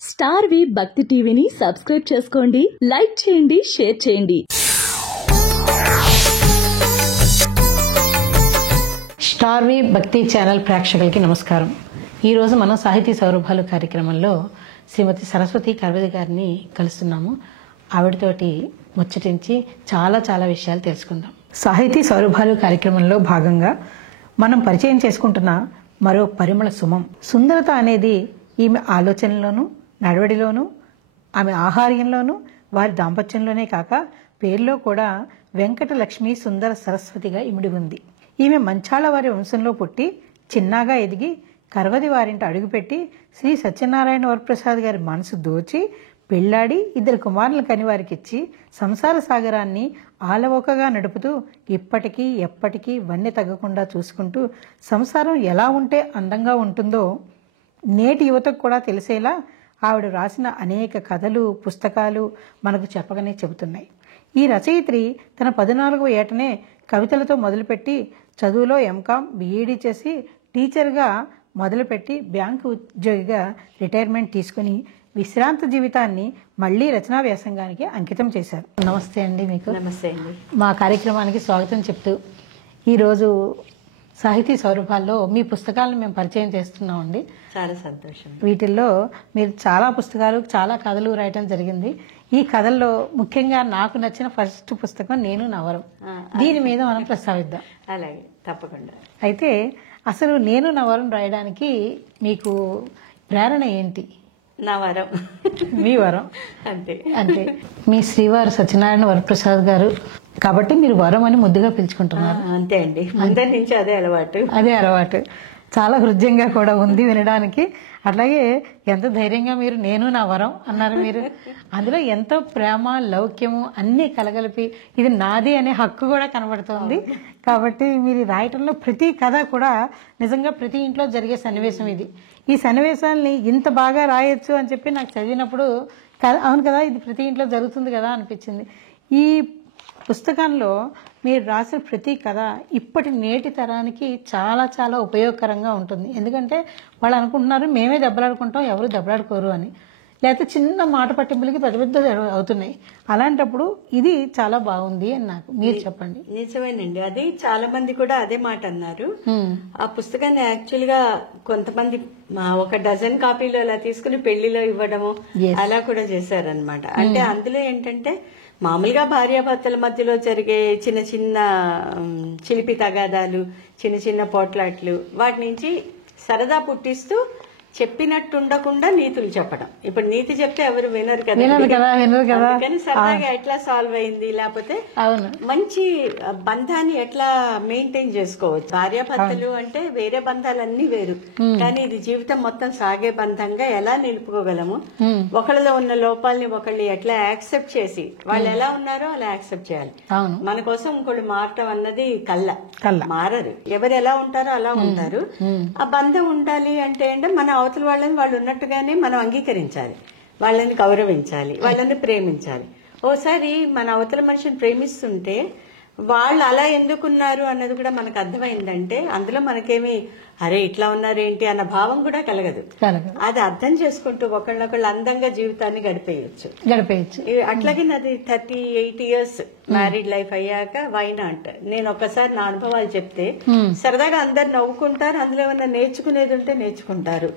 Star వి భక్తి టీవీని subscribe చేసుకోండి, లైక్ చేయండి, షేర్ చేయండి. స్టార్ వి భక్తి ఛానల్ ప్రేక్షకులకి నమస్కారం. ఈరోజు మనం సాహితీ సౌరభాలు కార్యక్రమంలో శ్రీమతి సరస్వతి కర్వది గారిని కలుస్తున్నాము. ఆవిడతోటి ముచ్చటించి చాలా విషయాలు తెలుసుకుందాం. సాహితీ సౌరభాలు కార్యక్రమంలో భాగంగా మనం పరిచయం చేసుకుంటున్న మరో పరిమళ సుమం. సుందరత అనేది ఈమె ఆలోచనలోనూ, నడవడిలోనూ, ఆమె ఆహార్యంలోనూ, వారి దాంపత్యంలోనే కాక పేరులో కూడా వెంకటలక్ష్మి సుందర సరస్వతిగా ఇమిడి ఉంది. ఈమె మంచాళ వారి వంశంలో పుట్టి చిన్నగా ఎదిగి కర్వది వారింట అడుగుపెట్టి శ్రీ సత్యనారాయణ వరప్రసాద్ గారి మనసు దోచి పెళ్లాడి 2 కుమారులు కనివారికిచ్చి సంసార సాగరాన్ని ఆలవోకగా నడుపుతూ ఇప్పటికీ ఎప్పటికీ వన్నె తగ్గకుండా చూసుకుంటూ సంసారం ఎలా ఉంటే అందంగా ఉంటుందో నేటి యువతకు కూడా తెలిసేలా ఆవిడ రాసిన అనేక కథలు, పుస్తకాలు మనకు చెప్పగానే చెబుతున్నాయి. ఈ రచయిత్రి తన 14వ ఏటనే కవితలతో మొదలుపెట్టి చదువులో ఎంకాం, బీఈడీ చేసి టీచర్గా మొదలుపెట్టి బ్యాంకు ఉద్యోగిగా రిటైర్మెంట్ తీసుకుని విశ్రాంత జీవితాన్ని మళ్లీ రచనా వ్యాసంగానికి అంకితం చేశారు. నమస్తే అండి. మీకు నమస్తే అండి. మా కార్యక్రమానికి స్వాగతం చెప్తూ ఈరోజు సాహితీ సౌరభాల్లో మీ పుస్తకాలను మేము పరిచయం చేస్తున్నామండి. చాలా సంతోషం. వీటిల్లో మీరు చాలా పుస్తకాలు, చాలా కథలు రాయటం జరిగింది. ఈ కథల్లో ముఖ్యంగా నాకు నచ్చిన ఫస్ట్ పుస్తకం నేను నా వరం. దీని మీద మనం ప్రస్తావిద్దాం. అలాగే, తప్పకుండా. అయితే అసలు నేను నా వరం రాయడానికి మీకు ప్రేరణ ఏంటి? నా వరం. మీ వరం అంతే. అంటే మీ శ్రీవారు సత్యనారాయణ వరప్రసాద్ గారు కాబట్టి మీరు వరం అని ముద్దుగా పిలుచుకుంటున్నారు. అంతే అండి, ముందరి నుంచి అదే అలవాటు. చాలా హృదయంగా కూడా ఉంది వినడానికి. అట్లాగే ఎంత ధైర్యంగా మీరు నేను నా వరం అన్నారు. మీరు అందులో ఎంతో ప్రేమ, లౌక్యము అన్నీ కలగలిపి ఇది నాది అనే హక్కు కూడా కనబడుతోంది. కాబట్టి మీరు రాయటంలో ప్రతి కథ కూడా నిజంగా ప్రతి ఇంట్లో జరిగే సన్నివేశం ఇది. ఈ సన్నివేశాలని ఇంత బాగా రాయొచ్చు అని చెప్పి నాకు చదివినప్పుడు అవును కదా, ఇది ప్రతి ఇంట్లో జరుగుతుంది కదా అనిపించింది. ఈ పుస్తకంలో మీరు రాసిన ప్రతి కథ ఇప్పటి నేటి తరానికి చాలా ఉపయోగకరంగా ఉంటుంది. ఎందుకంటే వాళ్ళు అనుకుంటున్నారు మేమే దెబ్బలాడుకుంటాం, ఎవరు దెబ్బలాడుకోరు అని. లేకపోతే చిన్న మాట పట్టింపులకి పెద్ద అవుతున్నాయి. అలాంటప్పుడు ఇది చాలా బాగుంది అని నాకు మీరు చెప్పండి. నిజమేనండి, అది చాలా మంది కూడా అదే మాట అన్నారు. ఆ పుస్తకాన్ని యాక్చువల్ గా కొంతమంది 1 డజన్ కాపీలు అలా తీసుకుని పెళ్లిలో ఇవ్వడము అలా కూడా చేశారనమాట. అంటే అందులో ఏంటంటే మామూలుగా భార్యాభర్తల మధ్యలో జరిగే చిన్న చిలిపి తగాదాలు, చిన్న పోట్లాట్లు, వాటి నుంచి సరదా పుట్టిస్తూ చెప్పినట్టు ఉండకుండా నీతులు చెప్పడం. ఇప్పుడు నీతి చెప్తే ఎవరు వినరు కదా, కానీ సరదాగా ఎట్లా సాల్వ్ అయింది, లేకపోతే మంచి బంధాన్ని ఎట్లా మెయింటైన్ చేసుకోవచ్చు. భార్యాభర్తలు అంటే వేరే బంధాలన్నీ వేరు, కానీ ఇది జీవితం మొత్తం సాగే బంధంగా ఎలా నిలుపుకోగలము, ఒకళ్ళలో ఉన్న లోపాలని ఒకళ్ళు ఎట్లా యాక్సెప్ట్ చేసి వాళ్ళు ఎలా ఉన్నారో అలా యాక్సెప్ట్ చేయాలి. మన కోసం ఇంకోళ్ళు మారటం అన్నది మారరు. ఎవరు ఎలా ఉంటారో అలా ఉంటారు. ఆ బంధం ఉండాలి అంటే మన అవతల వాళ్ళని వాళ్ళు ఉన్నట్టుగానే మనం అంగీకరించాలి, వాళ్ళని గౌరవించాలి, వాళ్ళని ప్రేమించాలి. ఓసారి మన అవతల మనిషిని ప్రేమిస్తుంటే వాళ్ళు అలా ఎందుకున్నారు అన్నది కూడా మనకు అర్థమైందంటే అందులో మనకేమి అరే ఇట్లా ఉన్నారేంటి అన్న భావం కూడా కలగదు. అది అర్థం చేసుకుంటూ ఒకళ్ళొకళ్ళు అందంగా జీవితాన్ని గడిపేయచ్చు. అట్లాగే నాది 38 years మ్యారీడ్ లైఫ్ అయ్యాక వై నాట్ నేను ఒక్కసారి నా అనుభవాలు చెప్తే సరదాగా అందరు నవ్వుకుంటారు, అందులో ఏమన్నా నేర్చుకునేది ఉంటే నేర్చుకుంటారు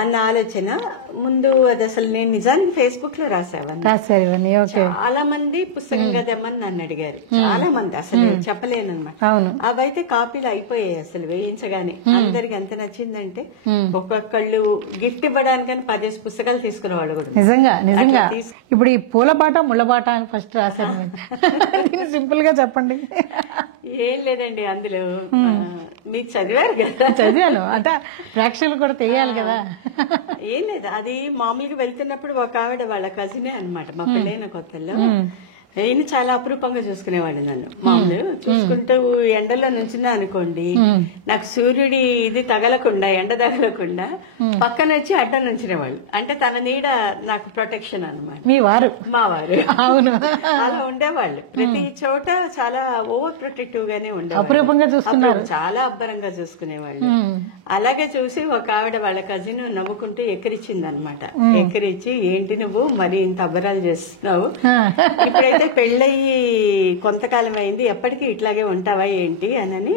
అన్న ఆలోచన ముందు. అది అసలు నేను నిజానికి ఫేస్బుక్ లో రాసాను. చాలా మంది పుస్తకంగా తెమ్మని నన్ను అడిగారు, చాలా మంది, అసలు చెప్పలేను అనమాట. అవైతే కాపీలు అయిపోయాయి అసలు వేయించగానే. అందరికి ఎంత నచ్చిందంటే ఒక్కొక్కళ్ళు గిఫ్ట్ ఇవ్వడానికని 10 పుస్తకాలు తీసుకునేవాళ్ళు కూడా. నిజంగా ఇప్పుడు ఈ పూలబాట ముళ్ళబాట అని ఫస్ట్ రాశారు. సింపుల్ గా చెప్పండి. ఏం లేదండి, అందులో మీరు చదివారు కదా. చదివాను అంటే ప్రేక్షకులు కూడా తెలియాలి కదా. ఏం లేదు, అది మామూలుగా వెళ్తున్నప్పుడు ఒక ఆవిడ వాళ్ళ కజినే అనమాట, మా పెళ్ళైన కొత్తలో ఈయన చాలా అపురూపంగా చూసుకునేవాడు నన్ను. మామూలు చూసుకుంటూ ఎండలో నుంచున్నా అనుకోండి, నాకు సూర్యుడి ఇది తగలకుండా, ఎండ తగలకుండా పక్కన వచ్చి అడ్డం నుంచునేవాళ్ళు. అంటే తన నీడ నాకు ప్రొటెక్షన్ అన్నమాట. మీ వారు? మా వారు. అవును. అలా ఉండేవాళ్ళు. ప్రతి చోట చాలా ఓవర్ ప్రొటెక్టివ్ గానే ఉండేవాళ్ళు. అపురూపంగా చూసుకున్నారు. చాలా అబ్బరంగా చూసుకునేవాళ్ళు. అలాగే చూసి ఒక ఆవిడ వాళ్ళ కజిన్ నవ్వుకుంటూ ఎక్కిరిచ్చింది అనమాట. ఎక్కిరిచ్చి, ఏంటి నువ్వు మరి ఇంత అబ్బరాలు చేస్తున్నావు, ఇప్పుడైతే పెళ్ళయి కొంతకాలం అయింది, ఎప్పటికీ ఇట్లాగే ఉంటావా ఏంటి అని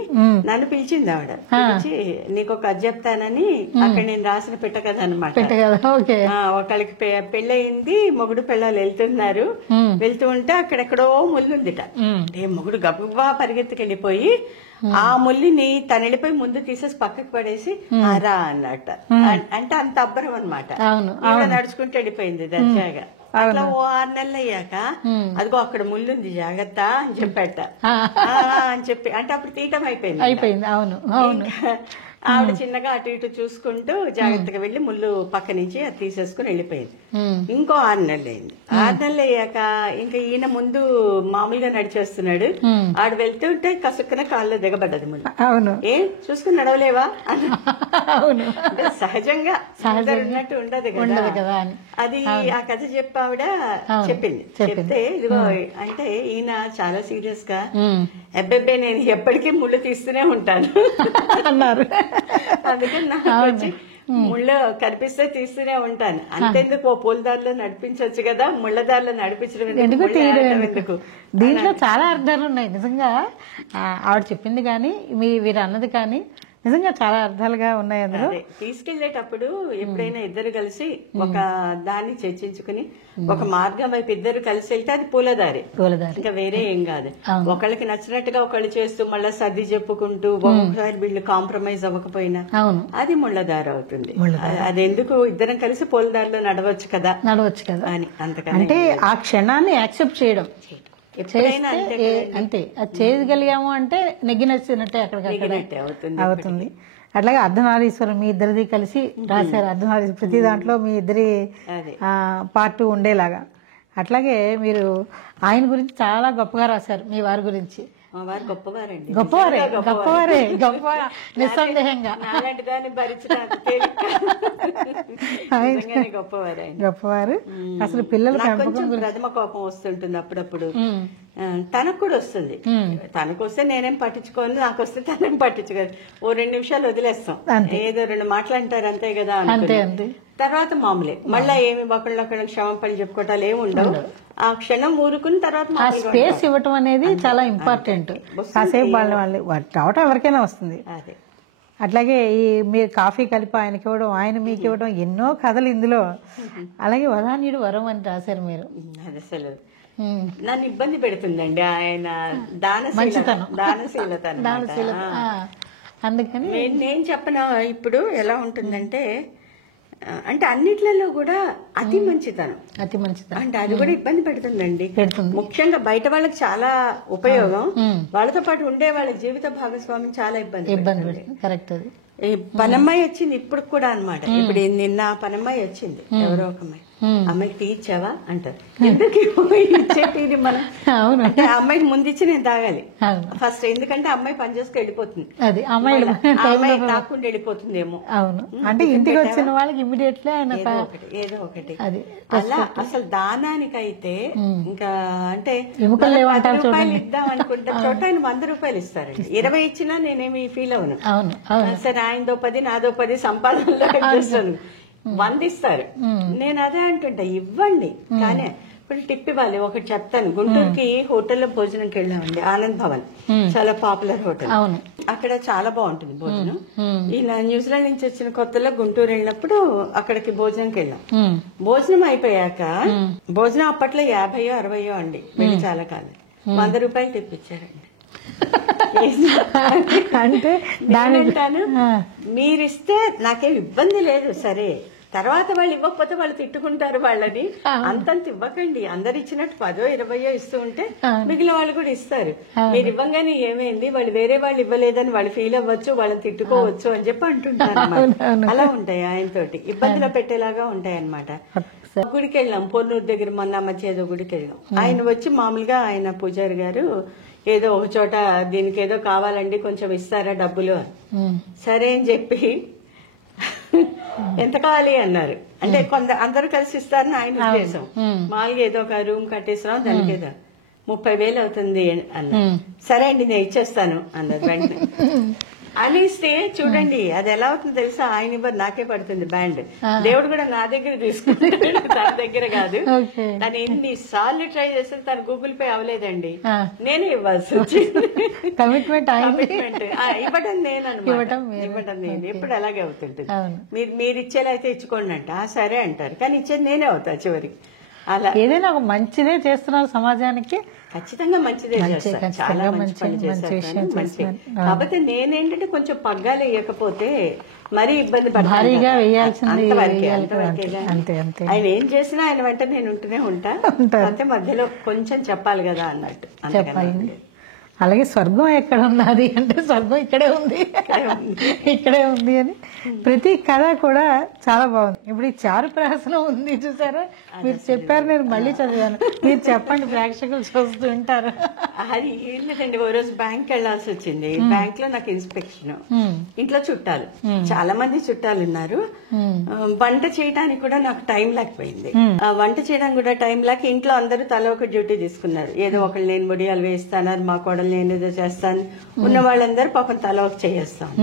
నన్ను పిలిచింది ఆవిడ. పిలిచి, నీకు ఒక కథ చెప్తానని, అక్కడ నేను రాసిన పెట్ట కథ అనమాట. ఒకళ్ళకి పెళ్ళయింది, మొగుడు పెళ్ళాలు వెళ్తున్నారు. వెళ్తూ ఉంటే అక్కడెక్కడో ముళ్ళుందిట. మొగుడు గబగబా పరిగెత్తుకెళ్ళిపోయి ఆ ముల్లిని తను వెళ్ళిపోయి ముందు తీసేసి పక్కకి పడేసి రా అన్నట్ట. అంటే అంత అబ్బరం అనమాట. నడుచుకుంటూ వెళ్ళిపోయింది దర్జాగా. అట్లా ఓ 6 నెలలు అయ్యాక, అదిగో అక్కడ ముళ్ళుంది జాగ్రత్త అని చెప్పాట అని చెప్పి, అంటే అప్పుడు తీయటం అయిపోయింది. అవును. ఆవిడ చిన్నగా అటు ఇటు చూసుకుంటూ జాగ్రత్తగా వెళ్లి ముళ్ళు పక్క నుంచి అది తీసేసుకుని వెళ్ళిపోయింది. ఇంకో 6 నెలలు అయింది. 6 నెలలు అయ్యాక ఇంకా ఈయన ముందు మామూలుగా నడిచేస్తున్నాడు. ఆడు వెళ్తుంటే కసుక్కున కాళ్ళు దిగబడ్డది ముళ్ళు. అవును. ఏం చూసుకుని నడవలేవా? అవును. సహజంగా ఉన్నట్టు ఉండదు కదా. అది ఆ కథ చెప్పి ఆవిడ చెప్పింది. చెప్తే ఇదిగో అంటే ఈయన చాలా సీరియస్ గా, అబ్బెబ్బే నేను ఎప్పటికీ ముళ్ళు తీస్తూనే ఉంటాను అన్నారు. అందుకని నాకు వచ్చి ముళ్ళు కనిపిస్తే తీస్తూనే ఉంటాను. అంతెందుకు ఓ పూలదారిలో నడిపించవచ్చు కదా, ముళ్ళదారిలో నడిపించడం ఎందుకు? దీంట్లో చాలా అర్థాలు ఉన్నాయి నిజంగా. ఆవిడ చెప్పింది కానీ వీరు అన్నది కానీ నిజంగా చాలా అర్థాలుగా ఉన్నాయి అందులో. తీసుకెళ్లేటప్పుడు ఎప్పుడైనా ఇద్దరు కలిసి ఒక దాన్ని చర్చించుకుని ఒక మార్గం వైపు ఇద్దరు కలిసి వెళ్తే అది పూలదారి, ఇంకా వేరే ఏం కాదు. ఒకళ్ళకి నచ్చినట్టుగా ఒకళ్ళు చేస్తూ మళ్ళీ సర్ది చెప్పుకుంటూ ఒకసారి వీళ్ళు కాంప్రమైజ్ అవ్వకపోయినా అది ముళ్ళదారి అవుతుంది. అదెందుకు ఇద్దరం కలిసి పూలదారిలో నడవచ్చు కదా అని. అంతకన్నా అంటే ఆ క్షణాన్ని యాక్సెప్ట్ చేయడం అంతే. అది చేయగలిగాము అంటే నెగ్గినచ్చినట్టే అక్కడికి అవుతుంది. అట్లాగే అర్ధనారీశ్వరం మీ ఇద్దరిది కలిసి రాశారు. అర్ధనారీశ్వరం ప్రతి దాంట్లో మీ ఇద్దరి పార్ట్ ఉండేలాగా. అట్లాగే మీరు ఆయన గురించి చాలా గొప్పగా రాశారు, మీ వారి గురించి. గొప్పవారే నిస్సందేహంగా. గొప్పవారు. అసలు పిల్లలు ప్రథమ కోపం వస్తుంటుంది అప్పుడప్పుడు. తనకు కూడా వస్తుంది. తనకు వస్తే నేనేం పట్టించుకోను, నాకు వస్తే తనేం పట్టించుకోదు. ఓ 2 నిమిషాలు వదిలేస్తాం, ఏదో 2 మాటలు అంటారు అంతే కదా. తర్వాత మామూలే, మళ్ళా ఏమి ఒకళ్ళొకళ్ళకి క్షమాపణలు చెప్పుకోవటాలు ఏమి ఉండవు. ఆ క్షణం ఊరుకుని తర్వాత స్పేస్ ఇవ్వటం అనేది చాలా ఇంపార్టెంట్. కాసేపు వాళ్ళు రావటం ఎవరికైనా వస్తుంది. అట్లాగే ఈ మీరు కాఫీ కలిపి ఆయనకి ఇవ్వడం, ఆయన మీకు ఇవ్వడం, ఎన్నో కథలు ఇందులో. అలాగే వదాన్యుడు వరం అని రాశారు మీరు. అసలు నన్ను ఇబ్బంది పెడుతుందండి ఆయన దానశీలత. అందుకని నేను చెప్పను. ఇప్పుడు ఎలా ఉంటుందంటే, అంటే అన్నిట్లలో కూడా అతి మంచితనం అంటే అది కూడా ఇబ్బంది పెడుతుందండి. ముఖ్యంగా బయట వాళ్ళకి చాలా ఉపయోగం, వాళ్ళతో పాటు ఉండే వాళ్ళ జీవిత భాగస్వామి చాలా ఇబ్బంది కరెక్ట్. పనమ్మాయి వచ్చింది ఇప్పుడు కూడా అనమాట. ఇప్పుడు నిన్న పనమ్మాయి వచ్చింది, ఎవరో ఒక అమ్మాయి. అమ్మాయికి టీ ఇచ్చావా అంటారు. ఎందుకు ఇచ్చే టీని మనం అమ్మాయికి ముందు ఇచ్చి నేను తాగాలి ఫస్ట్, ఎందుకంటే అమ్మాయి పని చేసుకు వెళ్ళిపోతుంది, అమ్మాయి తాకుండా వెళ్ళిపోతుందేమో. అవును, అంటే ఇంటికి వచ్చిన వాళ్ళకి ఇమ్మీడియట్లీ ఏదో ఒకటి అలా. అసలు దానానికైతే ఇంకా అంటే 10 రూపాయలు ఇద్దాం అనుకుంటే చోట ఆయన 100 రూపాయలు ఇస్తారండి. 20 ఇచ్చినా నేనేమి ఫీల్ అవును. సరే ఆయనదో 10 నాదో 10 సంపాదనలో చేస్తాను, 100 ఇస్తారు. నేను అదే అంటుంటా, ఇవ్వండి కానీ ఇప్పుడు టిప్ ఇవ్వాలి. ఒకటి చెప్తాను, గుంటూరుకి హోటల్లో భోజనంకి వెళ్ళామండి, ఆనంద్ భవన్ చాలా పాపులర్ హోటల్. అక్కడ చాలా బాగుంటుంది భోజనం. ఇలా న్యూజిలాండ్ నుంచి వచ్చిన కొత్తలో గుంటూరు వెళ్ళినప్పుడు అక్కడికి భోజనంకి వెళ్ళాం. భోజనం అయిపోయాక, భోజనం అప్పట్లో 50 60 అండి, వెళ్ళి చాలా కాలం, 100 రూపాయలు టిప్ ఇచ్చారండి. అంటే నేనంటాను, మీరిస్తే నాకేం ఇబ్బంది లేదు, సరే తర్వాత వాళ్ళు ఇవ్వకపోతే వాళ్ళు తిట్టుకుంటారు వాళ్ళని. అంతంత ఇవ్వకండి, అందరు ఇచ్చినట్టు 10, 20 ఇస్తూ ఉంటే మిగిలిన వాళ్ళు కూడా ఇస్తారు. మీరు ఇవ్వగానే ఏమైంది, వాళ్ళు వేరే వాళ్ళు ఇవ్వలేదని వాళ్ళు ఫీల్ అవ్వచ్చు, వాళ్ళని తిట్టుకోవచ్చు అని చెప్పి అంటుంటారు అన్నమాట. అలా ఉంటాయి ఆయనతోటి, ఇబ్బందిలో పెట్టేలాగా ఉంటాయి అన్నమాట. గుడికి వెళ్ళాం, పొన్నూరు దగ్గర మొన్న మధ్య ఏదో గుడికి వెళ్ళాం. ఆయన వచ్చి మామూలుగా ఆయన పూజారి గారు ఏదో ఒక చోట దీనికి ఏదో కావాలండి కొంచెం ఇస్తారా డబ్బులు అని. సరే అని చెప్పి ఎంత కావాలి అన్నారు. అంటే అందరూ కలిసి ఇస్తారని ఆయన ఉద్దేశం. మామూలుగా ఏదో ఒక రూమ్ కట్టేస్తున్నాం, దానికి ఏదో 30,000 అవుతుంది అన్నారు. సరే అండి నేను ఇచ్చేస్తాను అన్నారు వెంటనే. అని ఇస్తే చూడండి అది ఎలా అవుతుందో తెలుసా, ఆయన ఇవ్వరు నాకే పడుతుంది బ్యాండ్. దేవుడు కూడా నా దగ్గర తీసుకుంటాడు, తన దగ్గర కాదు. తను ఎన్నిసార్లు ట్రై చేస్తే తను గూగుల్ పే అవ్వలేదండి, నేనే ఇవ్వాల్సి వచ్చింది. కమిట్మెంట్ ఇవ్వటం నేను అనమాట, ఇవ్వటం నేను. ఎప్పుడు అలాగే అవుతుంటుంది. మీరు ఇచ్చేలా అయితే ఇచ్చుకోండి అంట, సరే అంటారు, కానీ ఇచ్చేది నేనే అవుతా చివరికి. అలా ఏదైనా ఒక మంచిదే చేస్తున్నారు సమాజానికి, ఖచ్చితంగా మంచిదే చేస్తారు, చాలా మంచి పని చేస్తారు. మంచి కాకపోతే నేనేంటంటే కొంచెం పగ్గాలు వేయకపోతే మరీ ఇబ్బంది పడతాను. ఆయన ఏం చేసినా ఆయన వెంట నేను ఉంటూనే ఉంటా, అంతే మధ్యలో కొంచెం చెప్పాలి కదా అన్నట్టు చెప్పాలి. అలాగే స్వర్గం ఎక్కడ ఉన్నది అంటే స్వర్గం ఇక్కడే ఉంది, ఇక్కడే ఉంది అని ప్రతి కథ కూడా చాలా బాగుంది. ఇప్పుడు ఈ చారు ప్రహసనం ఉంది చూసారా, మీరు చెప్పారు, నేను మళ్ళీ చదివాను, మీరు చెప్పండి, ప్రేక్షకులు చూస్తూ ఉంటారు. అది ఏం లేదండి, ఓ రోజు బ్యాంక్ వెళ్లాల్సి వచ్చింది. బ్యాంక్ లో నాకు ఇన్స్పెక్షన్, ఇంట్లో చుట్టాలు, చాలా మంది చుట్టాలు ఉన్నారు. వంట చేయడానికి కూడా నాకు టైం లేకపోయింది. వంట చేయడానికి కూడా టైం లేక ఇంట్లో అందరూ తల ఒక డ్యూటీ తీసుకున్నారు. ఏదో ఒకళ్ళు నేను ముడియాలు వేస్తాను, మా కోడలు నేనేదో చేస్తాను, ఉన్న వాళ్ళందరూ పాపం తల ఒక చేస్తాను.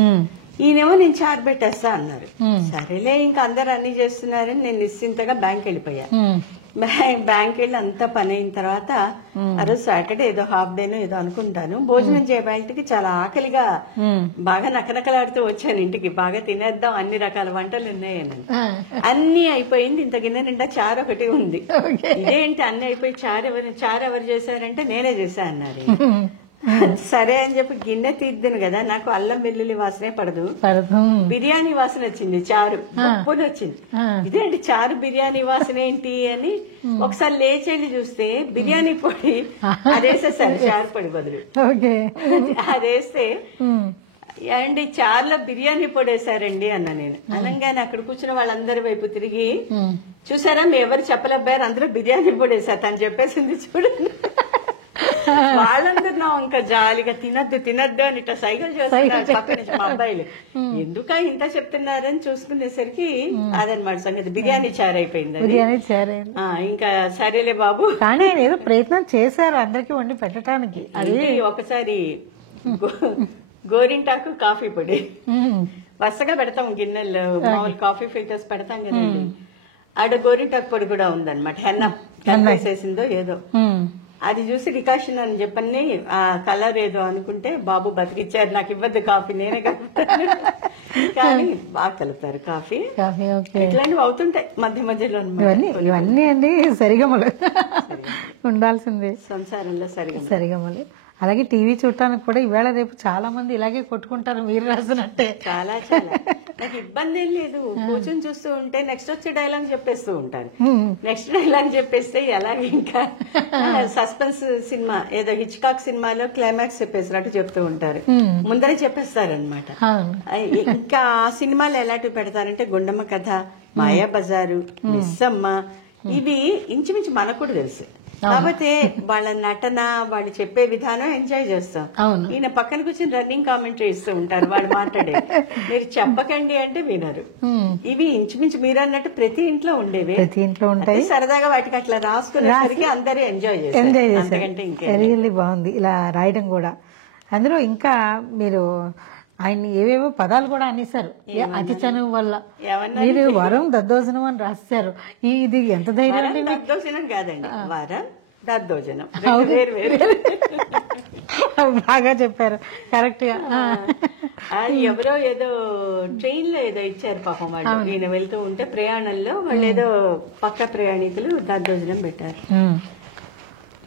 ఈయనేమో నేను చారు పెట్టేస్తా అన్నారు. సరేలే ఇంకా అందరు అన్ని చేస్తున్నారని నేను నిశ్చింతగా బ్యాంక్ వెళ్ళిపోయా. బ్యాంక్ వెళ్ళి అంతా పని అయిన తర్వాత ఆ రోజు సాటర్డే ఏదో హాఫ్ డేనో ఏదో అనుకుంటాను, భోజనం చేయబయటికి చాలా ఆకలిగా బాగా నకనకలాడుతూ వచ్చాను ఇంటికి. బాగా తినేద్దాం, అన్ని రకాల వంటలు ఉన్నాయని. అన్ని అయిపోయింది, ఇంత గిన్నె నిండా చారు ఒకటి ఉంది. ఇదేంటి అన్ని అయిపోయి చారు ఎవరు చేశారంటే నేనే చేశా అన్నారు. సరే అని చెప్పి గిన్నె తీద్దాను కదా, నాకు అల్లం వెల్లుల్లి వాసనే పడదు, బిర్యానీ వాసన వచ్చింది, చారు ఉప్పుని వచ్చింది. ఇదేంటి చారు బిర్యానీ వాసన ఏంటి అని ఒకసారి లేచెళ్ళి చూస్తే బిర్యానీ పొడి అదేసేసారు, చారు పొడి బదులు అదేస్తే అండి చారులో బిర్యానీ పొడి వేసారండి అన్న. నేను అనగానే అక్కడ కూర్చున్న వాళ్ళందరి వైపు తిరిగి, చూసారా మీ ఎవరు చెప్పలేబారు, అందరూ బిర్యానీ పొడి వేసారు, తను చెప్పేసింది చూడండి. వాళ్ళందరూ నా ఇంకా జాలిగా తినద్దు అని ఇట్లా సైకిల్ చేస్తున్నారు పక్క నుంచి మా అబ్బాయిలు. ఎందుక ఇంత చెప్తున్నారని చూసుకునేసరికి అదనమాట సంగతి, బిర్యానీ చారు అయిపోయింది. ఇంకా సరేలే బాబు, కానీ ఏదో ప్రయత్నం చేశారు అందరికి వండి పెట్టడానికి. అది ఒకసారి గోరింటాకు కాఫీ పొడి వరుసగా పెడతాం గిన్నెల్లో, మామూలు కాఫీ ఫిల్టర్స్ పెడతాం కదండి, ఆడ గోరింటాకు పొడి కూడా ఉందన్నమాట. హెన్న వేసేసిందో ఏదో, అది చూసి డికాషన్ అని చెప్పని ఆ కలర్ ఏదో అనుకుంటే బాబు బతికిచ్చారు, నాకు ఇవ్వద్దు కాఫీ నేనే కలుపుతాను. కానీ బాగా కలుపుతారు కాఫీ. ఇట్లాంటివి అవుతుంటాయి మధ్య మధ్యలో. ఇవన్నీ అండి సరిగమలు ఉండాల్సిందే సంసారంలో, సరిగమలు. అలాగే టీవీ చూడటానికి కూడా ఈవేళ రేపు చాలా మంది ఇలాగే కొట్టుకుంటారు మీరు రాసినట్టే. చాలా చాలా నాకు ఇబ్బంది ఏం లేదు, కూర్చొని చూస్తూ ఉంటే నెక్స్ట్ వచ్చే డైలాగ్ చెప్పేస్తూ ఉంటారు. నెక్స్ట్ డైలాగ్ చెప్పేస్తే ఎలాగే ఇంకా సస్పెన్స్ సినిమా ఏదో హిచ్కాక్ సినిమాలో క్లైమాక్స్ చెప్పేసినట్టు చెప్తూ ఉంటారు, ముందరే చెప్పేస్తారు అనమాట. ఇంకా ఆ సినిమాలు ఎలాంటివి పెడతారంటే గుండమ్మ కథ, మాయా బజారు, మిస్సమ్మ, ఇవి ఇంచుమించు మనకు కూడా తెలుసు. కాకపోతే వాళ్ళ నటన, వాళ్ళు చెప్పే విధానం ఎంజాయ్ చేస్తాం. ఈయన పక్కన కూర్చొని రన్నింగ్ కామెంటరీ ఇస్తూ ఉంటారు, వాళ్ళు మాట్లాడే, మీరు చెప్పకండి అంటే వినరు. ఇవి ఇంచుమించు మీరు అన్నట్టు ప్రతి ఇంట్లో ఉండేవి, ప్రతి ఇంట్లో ఉంటాయి. సరదాగా వాటికి అట్లా రాసుకునేసరికి అందరూ ఎంజాయ్ చేస్తారు. రియల్లీ బాగుంది ఇలా రాయడం కూడా. అందులో ఇంకా మీరు ఆయన ఏవేవో పదాలు కూడా అనేసారు అతి చనువు వల్ల. మీరు వరం దద్దోజనం అని రాశారు, ఇది ఎంత ధైర్యం అండి? దద్దోజనం కాదండి, వరం దద్దోజనం బాగా చెప్పారు, కరెక్ట్ గా. అది ఎవరో ఏదో ట్రైన్ లో ఏదో ఇచ్చారు పాపం వాళ్ళు, ఈయన వెళ్తూ ఉంటే ప్రయాణంలో వాళ్ళు ఏదో పక్క ప్రయాణికులు దద్దోజనం పెట్టారు.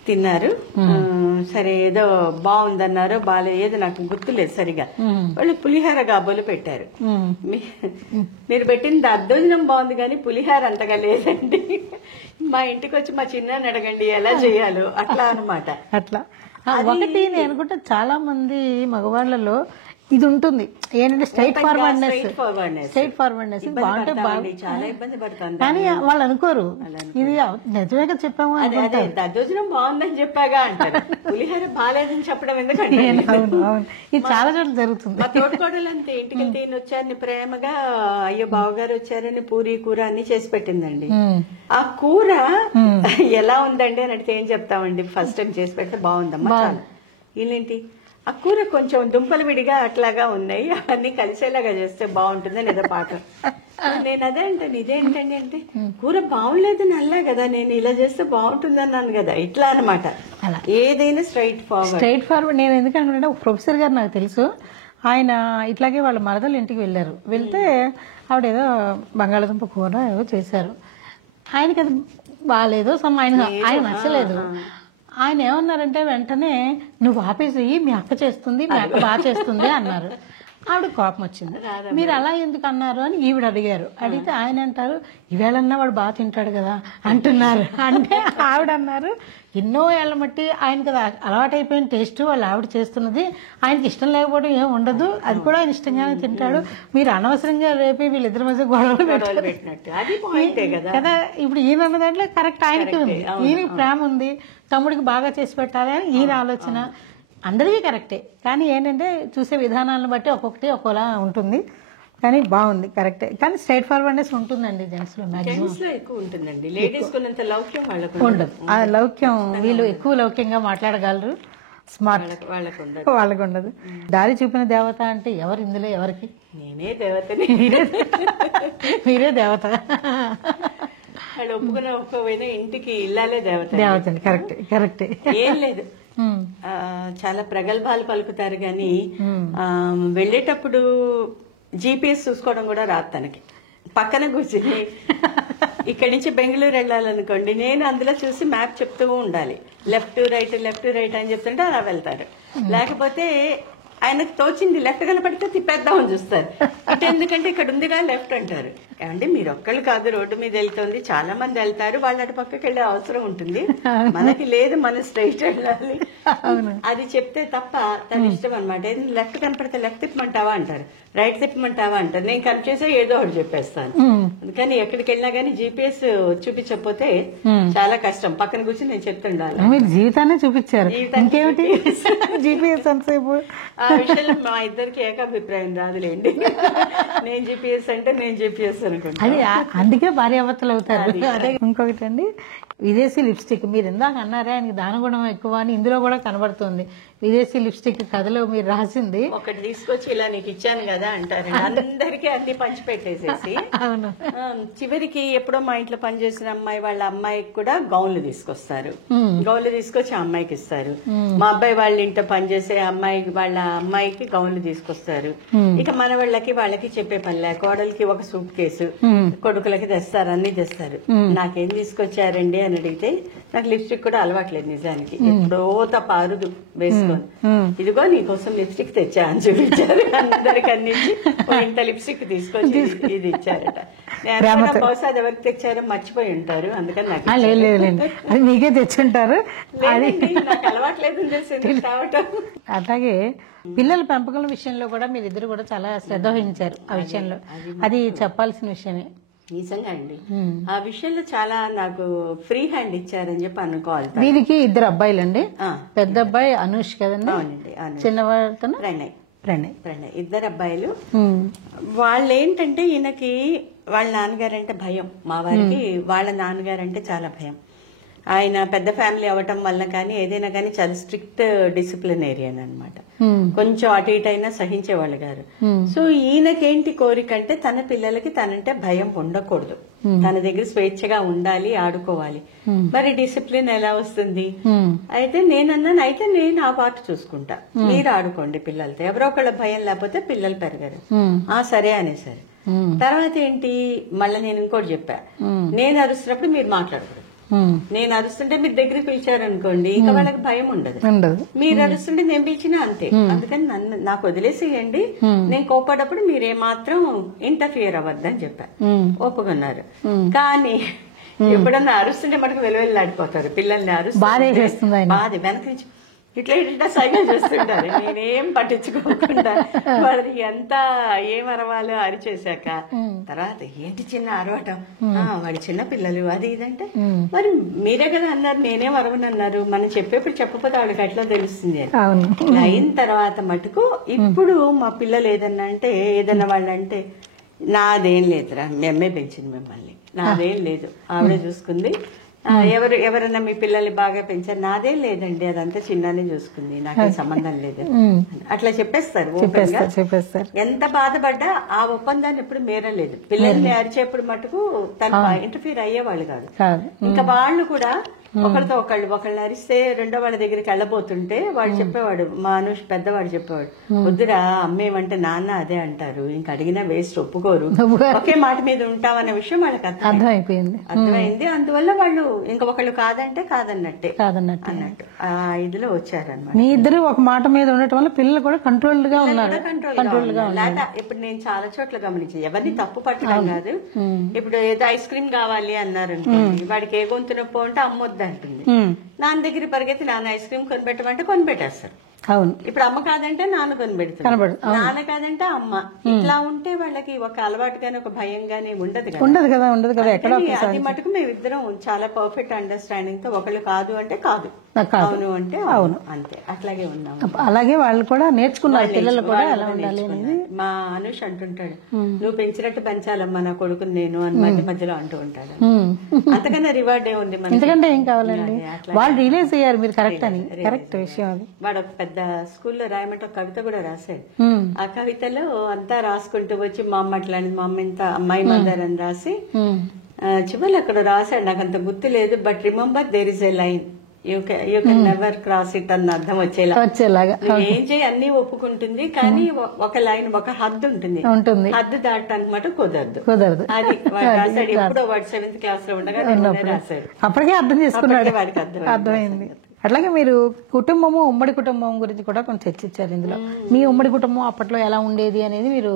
తిన్నారు. సరే ఏదో బాగుందన్నారో బాగాలేదు నాకు గుర్తులేదు సరిగా. వాళ్ళు పులిహార గాబోలు పెట్టారు. మీరు పెట్టిన దద్దోజనం బాగుంది కానీ పులిహార అంతగా లేదండి. మా ఇంటికి వచ్చి మా చిన్నాన్ని అడగండి ఎలా చేయాలో అట్లా అన్నమాట. అట్లా ఒకటి నేను అనుకుంటా చాలా మంది మగవాళ్ళలో ఇది ఉంటుంది ఏంటంటే స్ట్రైట్ ఫార్వర్డ్నెస్ బాగుంటే చాలా ఇబ్బంది పడుతుంది కానీ వాళ్ళు అనుకోరు ఇది నిజమేగా చెప్పాము. దద్దోజనం బాగుందని చెప్పాగా అంటారు, పులిహార బాగాలేదని చెప్పడం ఎందుకంటే. అవును ఇది చాలా చోట్ల జరుగుతుంది. మా తోటకోడలు అంతే, ఇంటికి వెళ్తే ఈయన వచ్చారని ప్రేమగా అయ్యో బావగారు వచ్చారని పూరి కూర అన్ని చేసి పెట్టిందండి. ఆ కూర ఎలా ఉందండి అని అడిగితే ఏం చెప్తామండి, ఫస్ట్ టైం చేసి పెడితే బాగుందమ్మా చాలా. వీళ్ళేంటి ఆ కూర కొంచెం దుంపలు విడిగా అట్లాగా ఉన్నాయి, అవన్నీ కలిసేలాగా చేస్తే బాగుంటుందని ఏదో పాట. నేను అదే అంటాను, ఇదేంటండి అంటే కూర బాగులేదు నల్లా కదా, నేను ఇలా చేస్తే బాగుంటుంది అన్నాను కదా, ఇట్లా అనమాట. అలా ఏదైనా స్ట్రైట్ ఫార్వర్డ్. నేను ఎందుకంటే ఒక ప్రొఫెసర్ గారు నాకు తెలుసు, ఆయన ఇట్లాగే వాళ్ళ మరదలు ఇంటికి వెళ్ళారు. వెళ్తే ఆవిడ ఏదో బంగాళదుంప కూర ఏదో చేశారు. ఆయనకి అది బాగాలేదు, ఆయన నచ్చలేదు. ఆయన ఏమన్నారంటే వెంటనే నువ్వు ఆపేసి మీ అక్క చేస్తుంది, మీ అక్క బాగా చేస్తుంది అన్నారు. ఆవిడ కోపం వచ్చింది. మీరు అలా ఎందుకు అన్నారు అని ఈవిడ అడిగారు. అడిగితే ఆయన అంటారు ఈవేళన్నా వాడు బాగా తింటాడు కదా అంటున్నారు. అంటే ఆవిడ అన్నారు ఎన్నో ఏళ్ల మట్టి ఆయనకి అలవాటైపోయిన టేస్ట్ వాళ్ళు ఆవిడ చేస్తున్నది, ఆయనకి ఇష్టం లేకపోవడం ఏం ఉండదు, అది కూడా ఆయన ఇష్టంగానే తింటాడు. మీరు అనవసరంగా రేపే వీళ్ళిద్దరి మధ్య గొడవలు పెట్టినట్టు కదా. ఇప్పుడు ఈయన అన్న దాంట్లో కరెక్ట్ ఆయనకి ఉంది, ఈయనకి ప్రేమ ఉంది, తమ్ముడికి బాగా చేసి పెట్టాలి అని ఈయన ఆలోచన. అందరికీ కరెక్టే, కానీ ఏంటంటే చూసే విధానాలను బట్టి ఒక్కొక్కటి ఒక్కోలా ఉంటుంది. కానీ బాగుంది, కరెక్టే. కానీ స్ట్రైట్ ఫార్వర్డ్నెస్ ఉంటుందండి జెంట్స్ లో ఎక్కువ ఉంటుందండి. లేడీస్ కొన్నంత లౌక్యం వాళ్ళకు ఉండదు. ఆ లౌక్యం వీళ్ళు ఎక్కువ లౌక్యంగా మాట్లాడగలరు, స్మార్ట్ వాళ్ళకు ఉండదు. దారి చూపిన దేవత అంటే ఎవరు ఇందులో ఎవరికి? నేనే దేవతని. మీరే దేవత. వాళ్ళు ఒప్పుకున్న ఒప్పుకోపోయినా ఇంటికి ఇల్లాలే దేవత. కరెక్టే. ఏం లేదు, చాలా ప్రగల్భాలు పలుకుతారు గాని వెళ్ళేటప్పుడు జీపీఎస్ చూసుకోవడం కూడా రాదు తనకి. పక్కన కూర్చుని ఇక్కడి నుంచి బెంగళూరు వెళ్ళాలనుకోండి, నేను అందులో చూసి మ్యాప్ చెప్తూ ఉండాలి, లెఫ్ట్ రైట్ అని చెప్తుంటే అలా వెళ్తారు. లేకపోతే ఆయనకు తోచింది లెఫ్ట్ కనపడితే తిప్పేద్దామని చూస్తారు. ఇటు ఎందుకంటే ఇక్కడ ఉందిగా లెఫ్ట్ అంటారు. అంటే మీరు ఒక్కళ్ళు కాదు, రోడ్డు మీద వెళ్తుంది, చాలా మంది వెళ్తారు, వాళ్ళు అటు పక్కకి వెళ్ళే అవసరం ఉంటుంది, మనకి లేదు, మనం స్ట్రైట్ వెళ్ళాలి. అది చెప్తే తప్ప తన ఇష్టం అనమాట. లెఫ్ట్ కనపడితే లెఫ్ట్ తిప్పమంటావా అంటారు, రైట్ తిప్పమంటావా అంటారు. నేను కన్ఫ్యూజ్ ఏదో ఒకటి చెప్పేస్తాను. అందుకని ఎక్కడికి వెళ్ళినా గానీ జీపీఎస్ చూపించకపోతే చాలా కష్టం. పక్కన కూర్చొని నేను చెప్తుండాలి. మీరు జీవితాన్ని చూపించారు, ఇంకేమిటి జీపీఎస్ అంతసేపు. ఆ విషయంలో మా ఇద్దరికి ఏకాభిప్రాయం రాదులేండి. నేను జీపీఎస్ అంటే నేను జీపీఎస్ అనుకుంటా. అది అందుకే భార్యాభర్తలు అవుతారు. అదే ఇంకొకటి అండి, విదేశీ లిప్స్టిక్ మీరు ఇందాక అన్నారే ఆయనకి దానగుణం ఎక్కువ అని, ఇందులో కూడా కనబడుతుంది. విదేశీ లిప్స్టిక్ కథలో మీరు రాసింది ఒకటి తీసుకొచ్చి ఇలా నీకు ఇచ్చాను కదా అంటారు, అందరికీ అన్ని పంచి పెట్టేసేసి. అవును. చివరికి ఎప్పుడో మా ఇంట్లో పనిచేసిన అమ్మాయి వాళ్ళ అమ్మాయికి కూడా గౌన్లు తీసుకొస్తారు, గౌన్లు తీసుకొచ్చి ఆ అమ్మాయికి ఇస్తారు. మా అబ్బాయి వాళ్ళ ఇంట్లో పనిచేసే అమ్మాయి వాళ్ళ అమ్మాయికి గౌన్లు తీసుకొస్తారు. ఇక మన వాళ్ళకి చెప్పే పనిలే, కోడలికి ఒక సూట్ కేసు, కొడుకులకి తెస్తారు, అన్ని తెస్తారు. నాకేం తీసుకొచ్చారండి అని అడిగితే నాకు లిప్స్టిక్ కూడా అలవాట్లేదు నిజానికి, ఎప్పుడో తప్ప అరుదు వేసుకొని, ఇదిగో నీకోసం లిప్స్టిక్ తెచ్చా అని చూపించారు. అందరికి అందించి ఇంత లిప్స్టిక్ తీసుకొచ్చి ఇది ఇచ్చారట. బహుశా అది ఎవరికి తెచ్చారో మర్చిపోయి ఉంటారు, అందుకని నాకు అది మీకే తెచ్చుంటారు. నాకు అలవాట్లేదు తెలిసింది కావటం. అట్లాగే పిల్లల పెంపకం విషయంలో కూడా మీరిద్దరు కూడా చాలా శ్రద్ధ వహించారు. ఆ విషయంలో అది చెప్పాల్సిన విషయమే. నిజంగా అండి, ఆ విషయంలో చాలా నాకు ఫ్రీ హ్యాండ్ ఇచ్చారని చెప్పి అనుకోవాలి. దీనికి ఇద్దరు అబ్బాయిలండి, పెద్ద అబ్బాయి అనూష్ కదండి, చిన్నవాడు ప్రణయ్, ఇద్దరు అబ్బాయిలు. వాళ్ళు ఏంటంటే ఈయనకి వాళ్ళ నాన్నగారంటే భయం, మా వారికి వాళ్ళ నాన్నగారంటే చాలా భయం. ఆయన పెద్ద ఫ్యామిలీ అవటం వల్ల కానీ ఏదైనా కానీ చాలా స్ట్రిక్ట్ డిసిప్లినేరియన్ అనమాట. కొంచెం అటు ఇటు అయినా సహించేవాళ్ళు గారు. సో ఈయనకేంటి కోరిక అంటే తన పిల్లలకి తనంటే భయం ఉండకూడదు, తన దగ్గర స్వేచ్ఛగా ఉండాలి, ఆడుకోవాలి. మరి డిసిప్లిన్ ఎలా వస్తుంది? అయితే నేనన్నాను, అయితే నేను ఆ పాటు చూసుకుంటా, మీరు ఆడుకోండి పిల్లలతో, ఎవరో ఒకళ్ళ భయం లేకపోతే పిల్లలు పెరగరు. సరే అనేసరి. తర్వాత ఏంటి, మళ్ళీ నేను ఇంకోటి చెప్పా, నేను అరుస్తున్నప్పుడు మీరు మాట్లాడకూడదు, నేను అరుస్తుంటే మీరు దగ్గరికి పిలిచారనుకోండి ఇంకా వాళ్ళకి భయం ఉండదు. మీరు అరుస్తుంటే నేను పిలిచినా అంతే. అందుకని నాకు వదిలేసేయండి, నేను కోపడప్పుడు మీరేమాత్రం ఇంటర్ఫియర్ అవ్వద్దని చెప్పారు. ఒప్పుకున్నారు. కానీ ఎప్పుడన్నా అరుస్తుంటే మనకు వెలువెళ్ళాడిపోతారు. పిల్లల్ని అరుస్తుంది బాధ వెనక నుంచి ఇట్లా ఇట్లా సైకిల్ చేస్తుంటారు. నేనేం పట్టించుకోకుండా వాళ్ళు ఎంత ఏం అరవాలో అరిచేశాక తర్వాత ఏంటి చిన్న అరవటం, వాడి చిన్న పిల్లలు అది ఇదంటే మరి మీరే కదా అన్నారు, నేనేం అరవనన్నారు. మనం చెప్పేప్పుడు చెప్పకపోతే వాళ్ళకి ఎట్లా తెలుస్తుంది అని అయిన తర్వాత మటుకు ఇప్పుడు మా పిల్లలు ఏదన్నా అంటే ఏదన్నా వాళ్ళంటే నాదేం లేదురా, మేమే పెంచింది మిమ్మల్ని, నాదేం లేదు, ఆవిడే చూసుకుంది, ఎవరన్నా మీ పిల్లల్ని బాగా పెంచారు, నాదేం లేదండి, అదంతా చిన్ననే చూసుకుంది, నాకేం సంబంధం లేదు అట్లా చెప్పేస్తారు. ఎంత బాధపడ్డా ఆ ఒప్పందాన్ని ఎప్పుడు మేరలేదు. పిల్లల్ని అరిచేప్పుడు మటుకు తను ఇంటర్ఫీర్ అయ్యేవాళ్ళు కాదు. ఇంకా వాళ్ళు కూడా ఒకరితో ఒకళ్ళని అరిస్తే రెండో వాళ్ళ దగ్గరికి వెళ్ళబోతుంటే వాడు చెప్పేవాడు, మా అనుష్ పెద్దవాడు చెప్పేవాడు, వద్దురా అమ్మేమంటే నాన్న అదే అంటారు, ఇంక అడిగినా వేస్ట్, ఒప్పుకోరు, ఒకే మాట మీద ఉంటామన్న విషయం వాళ్ళకి అర్థమైంది. అందువల్ల వాళ్ళు ఇంకా ఒకళ్ళు కాదంటే కాదన్నట్టే అన్నట్టు ఆ ఇదిలో వచ్చారన్నమాట. మీ ఇద్దరు ఒక మాట మీద ఉండటం వల్ల పిల్లలు కూడా కంట్రోల్ గా ఉన్నారు. ఇప్పుడు నేను చాలా చోట్ల గమనించింది, ఎవరిని తప్పు పట్టడం కాదు. ఇప్పుడు ఏదో ఐస్ క్రీమ్ కావాలి అన్నారు అనుకోండి, వాడికి ఏ గొంతు నొప్పి ఉంటే అమ్మొద్దు అంటుంది. నాన్న దగ్గర పరిగెత్తి నాన్న ఐస్ క్రీమ్ కొనిపెట్టమంటే కొనిపెట్టేస్తారు. అవును. ఇప్పుడు అమ్మ కాదంటే నాన్న కొనిపెడుతుంది, నాన్న కాదంటే అమ్మ. ఇట్లా ఉంటే వాళ్ళకి ఒక అలవాటు గానీ ఒక భయం గానీ ఉండదు కదా. అది మటుకు మేమిద్దరం చాలా పర్ఫెక్ట్ అండర్స్టాండింగ్ తో ఒకళ్ళు కాదు అంటే కాదు, అవును అంటే అవును, అంతే అట్లాగే ఉన్నాము. అలాగే వాళ్ళు కూడా నేర్చుకున్నారు, పిల్లలు కూడా ఎలా ఉండాలి అనేది. మా అనుష్ అంటుంటాడు, నువ్వు పెంచినట్టు పెంచాలమ్మా నా కొడుకుని నేను అని మధ్య మధ్యలో అంటూ ఉంటాడు. అంతకన్నా రివార్డ్ ఏ ఉంది, ఎందుకంటే ఏం కావాలండి, వాళ్ళు రియలైజ్ అయ్యారు మీరు కరెక్ట్ అని. కరెక్ట్ విషయం అది. వాడు ఒక పెద్ద స్కూల్లో రాయమంటే ఒక కవిత కూడా రాశాడు. ఆ కవితలో అంతా రాసుకుంటూ వచ్చి మా అమ్మ అట్లాంటి, మా అమ్మ ఇంత అమ్మాయి మదర్ అని రాసి చివరి అక్కడ రాశాడు, నాకు అంత గుర్తు లేదు, but remember there is a line you can never cross it అన్న అర్థం వచ్చేలాగా. ఏం చేయి అన్ని ఒప్పుకుంటుంది, కానీ ఒక లైన్ ఒక హద్దు ఉంటుంది, హద్దు దాటడానికి మాట కుదరదు. అది వాడు రాశాడు. ఎప్పుడో వాడు 7th క్లాస్ లో ఉండగా రాశాడు. అప్పటికే అర్థం చేసుకున్నాడు, వాడికి అర్థమైంది. అట్లాగే మీరు కుటుంబము, ఉమ్మడి కుటుంబం గురించి కూడా కొంచెం చర్చించారు ఇందులో. మీ ఉమ్మడి కుటుంబం అప్పట్లో ఎలా ఉండేది అనేది, మీరు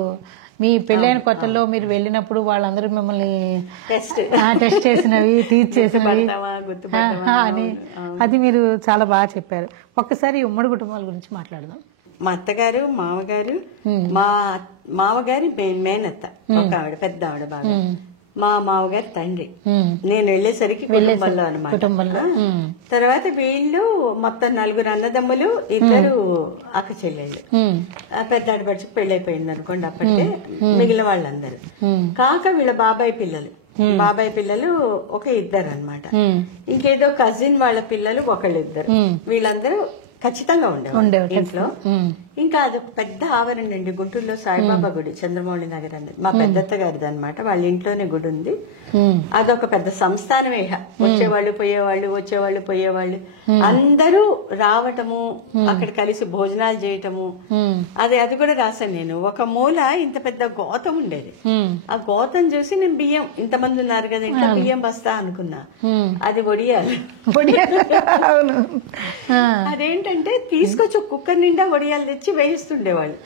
మీ పెళ్ళైన కొత్తలో మీరు వెళ్ళినప్పుడు వాళ్ళందరూ మిమ్మల్ని టెస్ట్ చేసినవి, టీచ్ చేసినవి అని, అది మీరు చాలా బాగా చెప్పారు. ఒక్కసారి ఉమ్మడి కుటుంబాల గురించి మాట్లాడదాం. మా అత్తగారు, మామగారు, మా మామగారి మేనత్త ఒక ఆవిడ, పెద్ద ఆవిడ బాగా, మా మామగారి తండ్రి, నేను వెళ్లేసరికి కుటుంబంలో అనమాట. తర్వాత వీళ్ళు మొత్తం 4 అన్నదమ్ములు, 2 అక్క చెల్లెళ్ళు. పెద్ద ఆడపడిచి పెళ్ళైపోయింది అనుకోండి అప్పటికే. మిగిలిన వాళ్ళందరూ కాక వీళ్ళ బాబాయ్ పిల్లలు ఒక 2 అనమాట. ఇంకేదో కజిన్ వాళ్ళ పిల్లలు ఒకళ్ళిద్దరు. వీళ్ళందరూ ఖచ్చితంగా ఉండేవాళ్ళు ఇంట్లో. ఇంకా అదొక పెద్ద ఆవరణ అండి, గుంటూరులో సాయిబాబా గుడి, చంద్రమౌళి నగర్ అనేది మా పెద్దత్త గారిది అనమాట. వాళ్ళ ఇంట్లోనే గుడి ఉంది. అదొక పెద్ద సంస్థానమే. వచ్చేవాళ్ళు పోయేవాళ్ళు అందరూ రావటము, అక్కడ కలిసి భోజనాలు చేయటము. అది కూడా రాశాను నేను. ఒక మూల ఇంత పెద్ద గోతం ఉండేది. ఆ గోతం చూసి నేను బియ్యం, ఇంతమంది ఉన్నారు కదా ఇంట్లో బియ్యం బస్తా అనుకున్నా. అది వడియాలు. అదేంటే తీసుకొచ్చి కుక్కర్ నిండా వడియాలు తెచ్చి వేయిస్తుండేవాళ్ళు.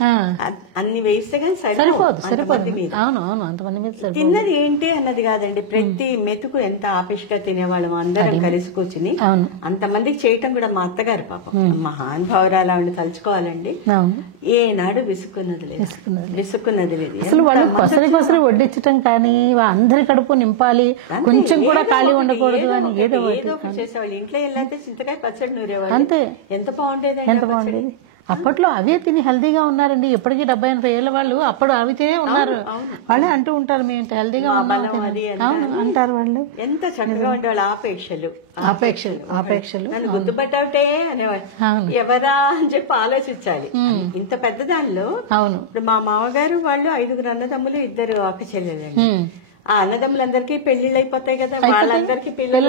అన్ని వేయిస్తే కానీ సరిపోదు. తిన్నది ఏంటి అన్నది కాదండి, ప్రతి మెతుకు ఎంత ఆపిష్గా తినేవాళ్ళం అందరం కలిసి కూర్చుని. అంతమందికి చేయటం కూడా మా అత్తగారు పాపం మహానుభావురాలు, ఆవిడ తలుచుకోవాలండి. ఏనాడు విసుక్కున్నది లేదు. అసలు వాళ్ళు కొసరి వడ్డించటం కానీ, అందరి కడుపు నింపాలి, కొంచెం కూడా ఖాళీ ఉండకూడదు అని ఏదో ఒకటి చేసేవాళ్ళు. ఇంట్లో వెళ్ళాక చింతకాయ పచ్చడి నూరేవాళ్ళు. అంతే. ఎంత బాగుండేది. అప్పట్లో అవే తిని హెల్దీగా ఉన్నారండి. ఇప్పటికీ 70-80 ఏళ్ళ వాళ్ళు అప్పుడు అవి తినే ఉన్నారు. వాళ్ళే అంటూ ఉంటారు, మేము ఇంత హెల్దీగా ఉన్నాం అంటారు వాళ్ళు. ఎంత చక్కగా ఉండేవాళ్ళు. ఆపేక్షలు నన్ను గుర్తుపట్టావుటే అనేవాళ్ళు. ఎవరా అని చెప్పి ఆలోచించాలి. ఇంత పెద్ద దానిలో ఇప్పుడు మా మామగారు వాళ్ళు 5 అన్నదమ్ములు, 2 అక్క చెల్లెలండి. ఆ అన్నదమ్ములందరికీ పెళ్లిళ్ళు అయిపోతాయి కదా, వాళ్ళందరికీ పిల్లలు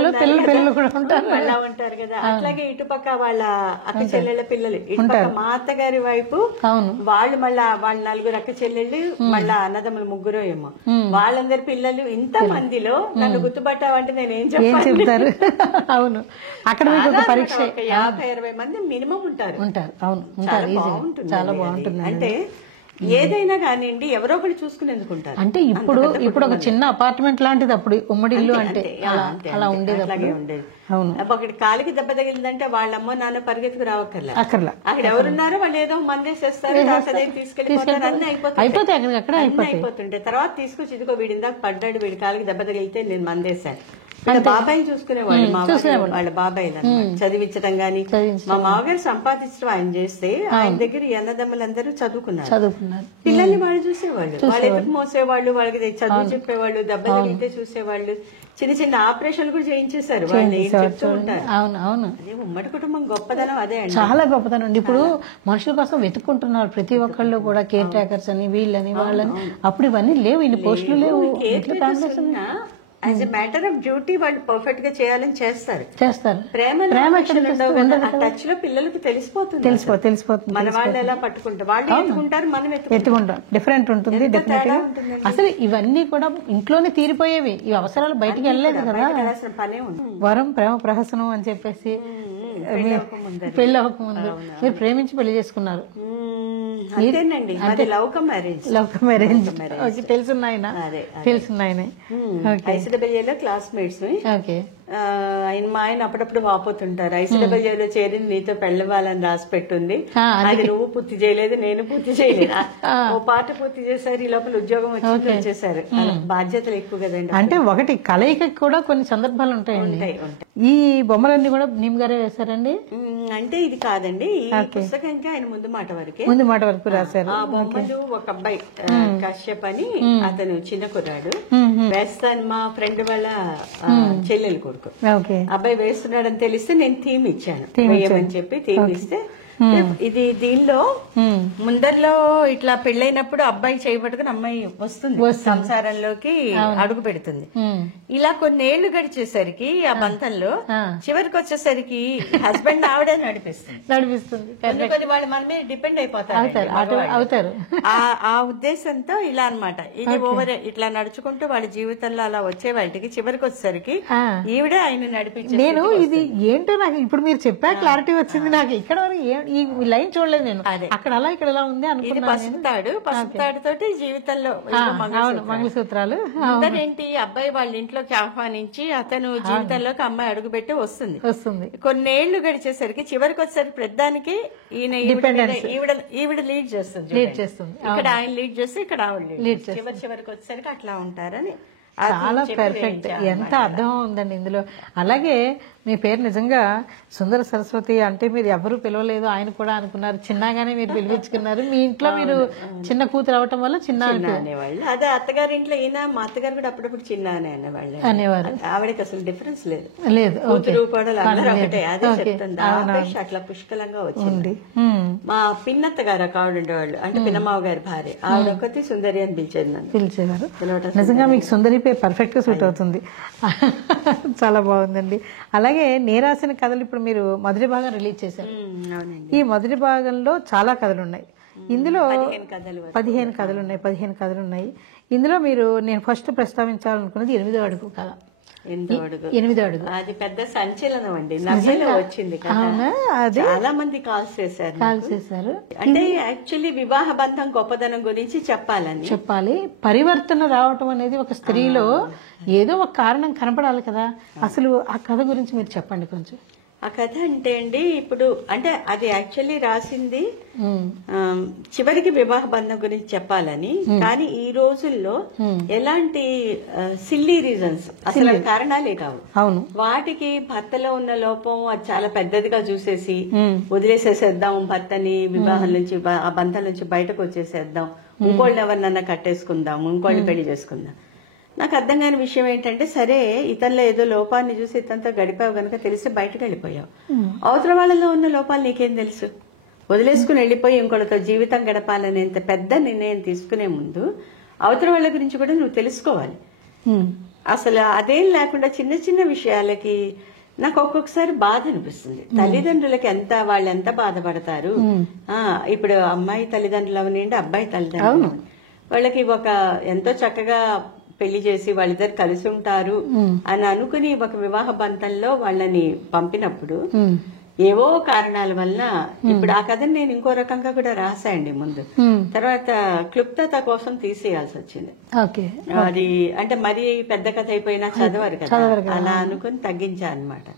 అలా ఉంటారు కదా. అట్లాగే ఇటుపక్క వాళ్ళ అక్క చెల్లెళ్ళ పిల్లలు, ఇటుపక్క మా అత్తగారి వైపు వాళ్ళు మళ్ళా వాళ్ళ 4 అక్క చెల్లెళ్ళు, మళ్ళా అన్నదమ్ములు 3 ఏమో, వాళ్ళందరి పిల్లలు. ఇంత మందిలో నన్ను గుర్తుపట్టావంటే నేనేం చెప్తారు. అవును, అక్కడ మీకు పరీక్ష 50-60 మంది మినిమం ఉంటారు. అవును, చాలా బాగుంటుంది. అంటే ఏదైనా కానివ్వండి ఎవరో ఒకటి చూసుకునేందుకుంటారు. అంటే ఇప్పుడు ఒక చిన్న అపార్ట్మెంట్ లాంటిది, అప్పుడు ఉమ్మడి ఇల్లు అంటే అలా ఉండేది. అలాగే ఉండేది. ఒకటి కాలికి దెబ్బ తగిలిందంటే వాళ్ళమ్మో నాన్న పరిగెత్తుకు రావక్కర్లా, అక్కడ ఎవరున్నారో వాళ్ళు ఏదో మందేసేస్తారు, తీసుకెళ్లిపోతారు, అన్ని అయిపోతుంటే తర్వాత తీసుకొచ్చి ఇదిగో వీడిందా పడ్డాడు, వీడి కాలికి దెబ్బ తగిలితే నేను మందేశాను. బాబాయిని చూసుకునేవాళ్ళు, వాళ్ళ బాబాయిలు చదివించడం గాని. మా మామగారు సంపాదించడం ఆయన చేస్తే ఆయన దగ్గర అన్నదమ్ములందరూ చదువుకున్నారు. పిల్లల్ని వాళ్ళు చూసేవాళ్ళు, వాళ్ళు ఎదుగు మోసేవాళ్ళు, వాళ్ళకి చదువు చెప్పేవాళ్ళు, దెబ్బ తగిలితే చూసేవాళ్ళు, చిన్న చిన్న ఆపరేషన్లు కూడా చేయించేశారు. వాళ్ళు చెప్తూ ఉంటారు. అదే ఉమ్మడి కుటుంబం గొప్పదనం, అదే అండి, చాలా గొప్పదనం అండి. ఇప్పుడు మనుషుల కోసం వెతుక్కుంటున్నారు ప్రతి ఒక్కళ్ళు కూడా, కేర్ టేకర్స్ అని, వీళ్ళని వాళ్ళని. అప్పుడు ఇవన్నీ లేవు, ఇన్ని పోస్టులు లేవు. As a matter of duty వాళ్ళు పర్ఫెక్ట్ గా చేయాలని చేస్తారు. ప్రేమ టచ్ లో పిల్లలకు తెలిసిపోతుంది. మన వాళ్ళు ఎలా పట్టుకుంటారు, వాళ్ళు ఎత్తుకుంటారు, మనం ఎత్తుకుంటాం. డిఫరెంట్ ఉంటుంది. అసలు ఇవన్నీ కూడా ఇంట్లోనే తీరిపోయేవి, ఈ అవసరాలు బయటికి వెళ్ళలేదు కదా. పనే ఉంది. వరం ప్రేమ ప్రహసనం అని చెప్పేసి పెళ్లి అవ్వకముందు మీరు ప్రేమించి పెళ్లి చేసుకున్నారు. అంతేనండి, లవ్ కమ్ మ్యారేజ్. తెలుసున్నాయన ఐసీడబ్ల్యూలో క్లాస్మేట్స్. మా ఆయన అప్పుడప్పుడు వాపోతుంటారు, ఐసీడబ్ల్యూలో చేరి నీతో పెళ్ళవాలని రాసి పెట్టుంది, అది నువ్వు పూర్తి చేయలేదు, నేను పూర్తి చేయలేదు. ఓ పాట పూర్తి చేశారు, ఈ లోపల ఉద్యోగం వచ్చేసారు. బాధ్యతలు ఎక్కువ కదండి. అంటే ఒకటి కలయిక కూడా కొన్ని సందర్భాలు ఉంటాయండి. ఈ బొమ్మలన్నీ కూడా నీమ్ గారే వేశారండి? అంటే ఇది కాదండి, ఈ పుస్తకానికి ఆయన ముందు మాట వరకు రాశారు. ఆ బొమ్మలు ఒక అబ్బాయి కశ్యప్ అని, అతను చిన్న కుర్రాడు వేస్తాను, మా ఫ్రెండ్ వాళ్ళ చెల్లెలు కొడుకు. అబ్బాయి వేస్తున్నాడని తెలిస్తే నేను థీమ్ ఇచ్చాను, వేయమని చెప్పి థీమ్ ఇస్తే ఇది దీనిలో ముందరలో ఇట్లా పెళ్ళైనప్పుడు అబ్బాయి చేయబట్టుకుని అమ్మాయి వస్తుంది, సంసారంలోకి అడుగు పెడుతుంది. ఇలా కొన్నేళ్లు గడిచేసరికి ఆ బంధంలో చివరికి వచ్చేసరికి హస్బెండ్ ఆవిడే నడిపిస్తుంది. వాళ్ళు మన మీద డిపెండ్ అయిపోతారు. ఆ ఉద్దేశంతో ఇలా అన్నమాట. ఇది ఓవర్ ఇట్లా నడుచుకుంటూ వాళ్ళ జీవితంలో అలా వచ్చే వాటికి చివరికి వచ్చేసరికి ఈవిడే ఆయన నడిపించి. నేను ఇది ఏంటో నాకు ఇప్పుడు మీరు చెప్పా క్లారిటీ వచ్చింది. నాకు ఇక్కడ ఈ లైన్ చూడలేదు నేను, అక్కడ అలా ఇక్కడ ఎలా ఉంది అనుకున్నాను. పసుపుతాడు తోటి జీవితంలో మంగళసూత్రాలు ఏంటి, అబ్బాయి వాళ్ళ ఇంట్లోకి ఆహ్వానించి అతను జీవితంలోకి అమ్మాయి అడుగుపెట్టి వస్తుంది. కొన్నేళ్లు గడిచేసరికి చివరికి వచ్చేసరికి ప్రధానికి ఈయన ఈవిడ లీడ్ చేస్తుంది. ఇక్కడ ఆయన లీడ్ చేస్తే ఇక్కడ ఆవిడ లీడ్ చివరికి వచ్చేసరికి అట్లా ఉంటారని. చాలా పర్ఫెక్ట్, ఎంత అర్థం ఉందండి ఇందులో. అలాగే మీ పేరు నిజంగా సుందర సరస్వతి అంటే మీరు ఎవరు పిలవలేదు, ఆయన కూడా అనుకున్నారు, చిన్నగానే మీరు పిలిపించుకున్నారు. మీ ఇంట్లో మీరు చిన్న కూతురు అవటం వల్ల చిన్న అనేవాళ్ళు. అదే అత్తగారి ఇంట్లో ఈయన, మా అత్తగారు కూడా అప్పుడప్పుడు చిన్న అనేవారు. ఆవిడకి అసలు డిఫరెన్స్ లేదు, కూతురు కూడా అందరూ ఒకటే. అదే చెప్తుంది, అట్లా పుష్కలంగా వచ్చింది. మా పిన్నత్త గారు ఒక ఆవిడ ఉండేవాళ్ళు, అంటే పిన్నమావ గారి భార్య, ఆవిడ ఒకటి సుందరి అని పిలిచేవారు. నిజంగా మీకు సుందరి పేరు పర్ఫెక్ట్ గా సూట్ అవుతుంది. చాలా బాగుందండి. అలాగే నేరాసిన కథలు ఇప్పుడు మీరు మొదటి భాగం రిలీజ్ చేశారు. ఈ మొదటి భాగంలో చాలా కథలు ఉన్నాయి. ఇందులో 15 కథలు ఉన్నాయి. ఇందులో నేను ఫస్ట్ ప్రస్తావించాలనుకున్నది 8వ అడుగు కథ. 8వ అడుగు అది పెద్ద సంచలనం అండి, నవ్వులో వచ్చింది. చాలా మంది కాల్స్ చేశారు. అంటే యాక్చువల్లీ వివాహ బంధం గొప్పదనం గురించి చెప్పాలి. పరివర్తన రావటం అనేది ఒక స్త్రీలో ఏదో ఒక కారణం కనపడాలి కదా. అసలు ఆ కథ గురించి మీరు చెప్పండి కొంచెం. ఆ కథ అంటే అండి, ఇప్పుడు అంటే అది యాక్చువల్లీ రాసింది చివరికి వివాహ బంధం గురించి చెప్పాలని. కానీ ఈ రోజుల్లో ఎలాంటి సిల్లీ రీజన్స్, అసలు కారణాలే కావు, వాటికి భర్తలో ఉన్న లోపం అది చాలా పెద్దదిగా చూసేసి వదిలేసేసేద్దాం భర్తని, వివాహం నుంచి ఆ బంధం నుంచి బయటకు వచ్చేసేద్దాం, ఇంకోళ్ళని ఎవరినన్నా కట్టేసుకుందాం, ఇంకోళ్ళని పెళ్లి చేసుకుందాం. నాకు అర్థం కాని విషయం ఏంటంటే, సరే ఇతనిలో ఏదో లోపాన్ని చూసి ఇతనితో గడిపావు గనక తెలిసి బయటకు వెళ్ళిపోయావు, అవతల వాళ్ళలో ఉన్న లోపాలు నీకేం తెలుసు? వదిలేసుకుని వెళ్ళిపోయి ఇంకొకరితో జీవితం గడపాలనేంత పెద్ద నిర్ణయం తీసుకునే ముందు అవతల వాళ్ళ గురించి కూడా నువ్వు తెలుసుకోవాలి. అసలు అదేం లేకుండా చిన్న చిన్న విషయాలకి నాకు ఒక్కొక్కసారి బాధ అనిపిస్తుంది. తల్లిదండ్రులకి వాళ్ళు ఎంత బాధపడతారు. ఇప్పుడు అమ్మాయి తల్లిదండ్రులు అవనండి, అబ్బాయి తల్లిదండ్రులు వాళ్ళకి ఎంతో చక్కగా పెళ్లి చేసి వాళ్ళిద్దరు కలిసి ఉంటారు అని అనుకుని ఒక వివాహ బంధంలో వాళ్ళని పంపినప్పుడు ఏవో కారణాల వల్ల, ఇప్పుడు ఆ కథని నేను ఇంకో రకంగా కూడా రాసాయండి ముందు. తర్వాత క్లుప్తత కోసం తీసేయాల్సి వచ్చింది. అది అంటే మరీ పెద్ద కథ అయిపోయినా చదవరు కదా, అలా అనుకుని తగ్గించా అనమాట.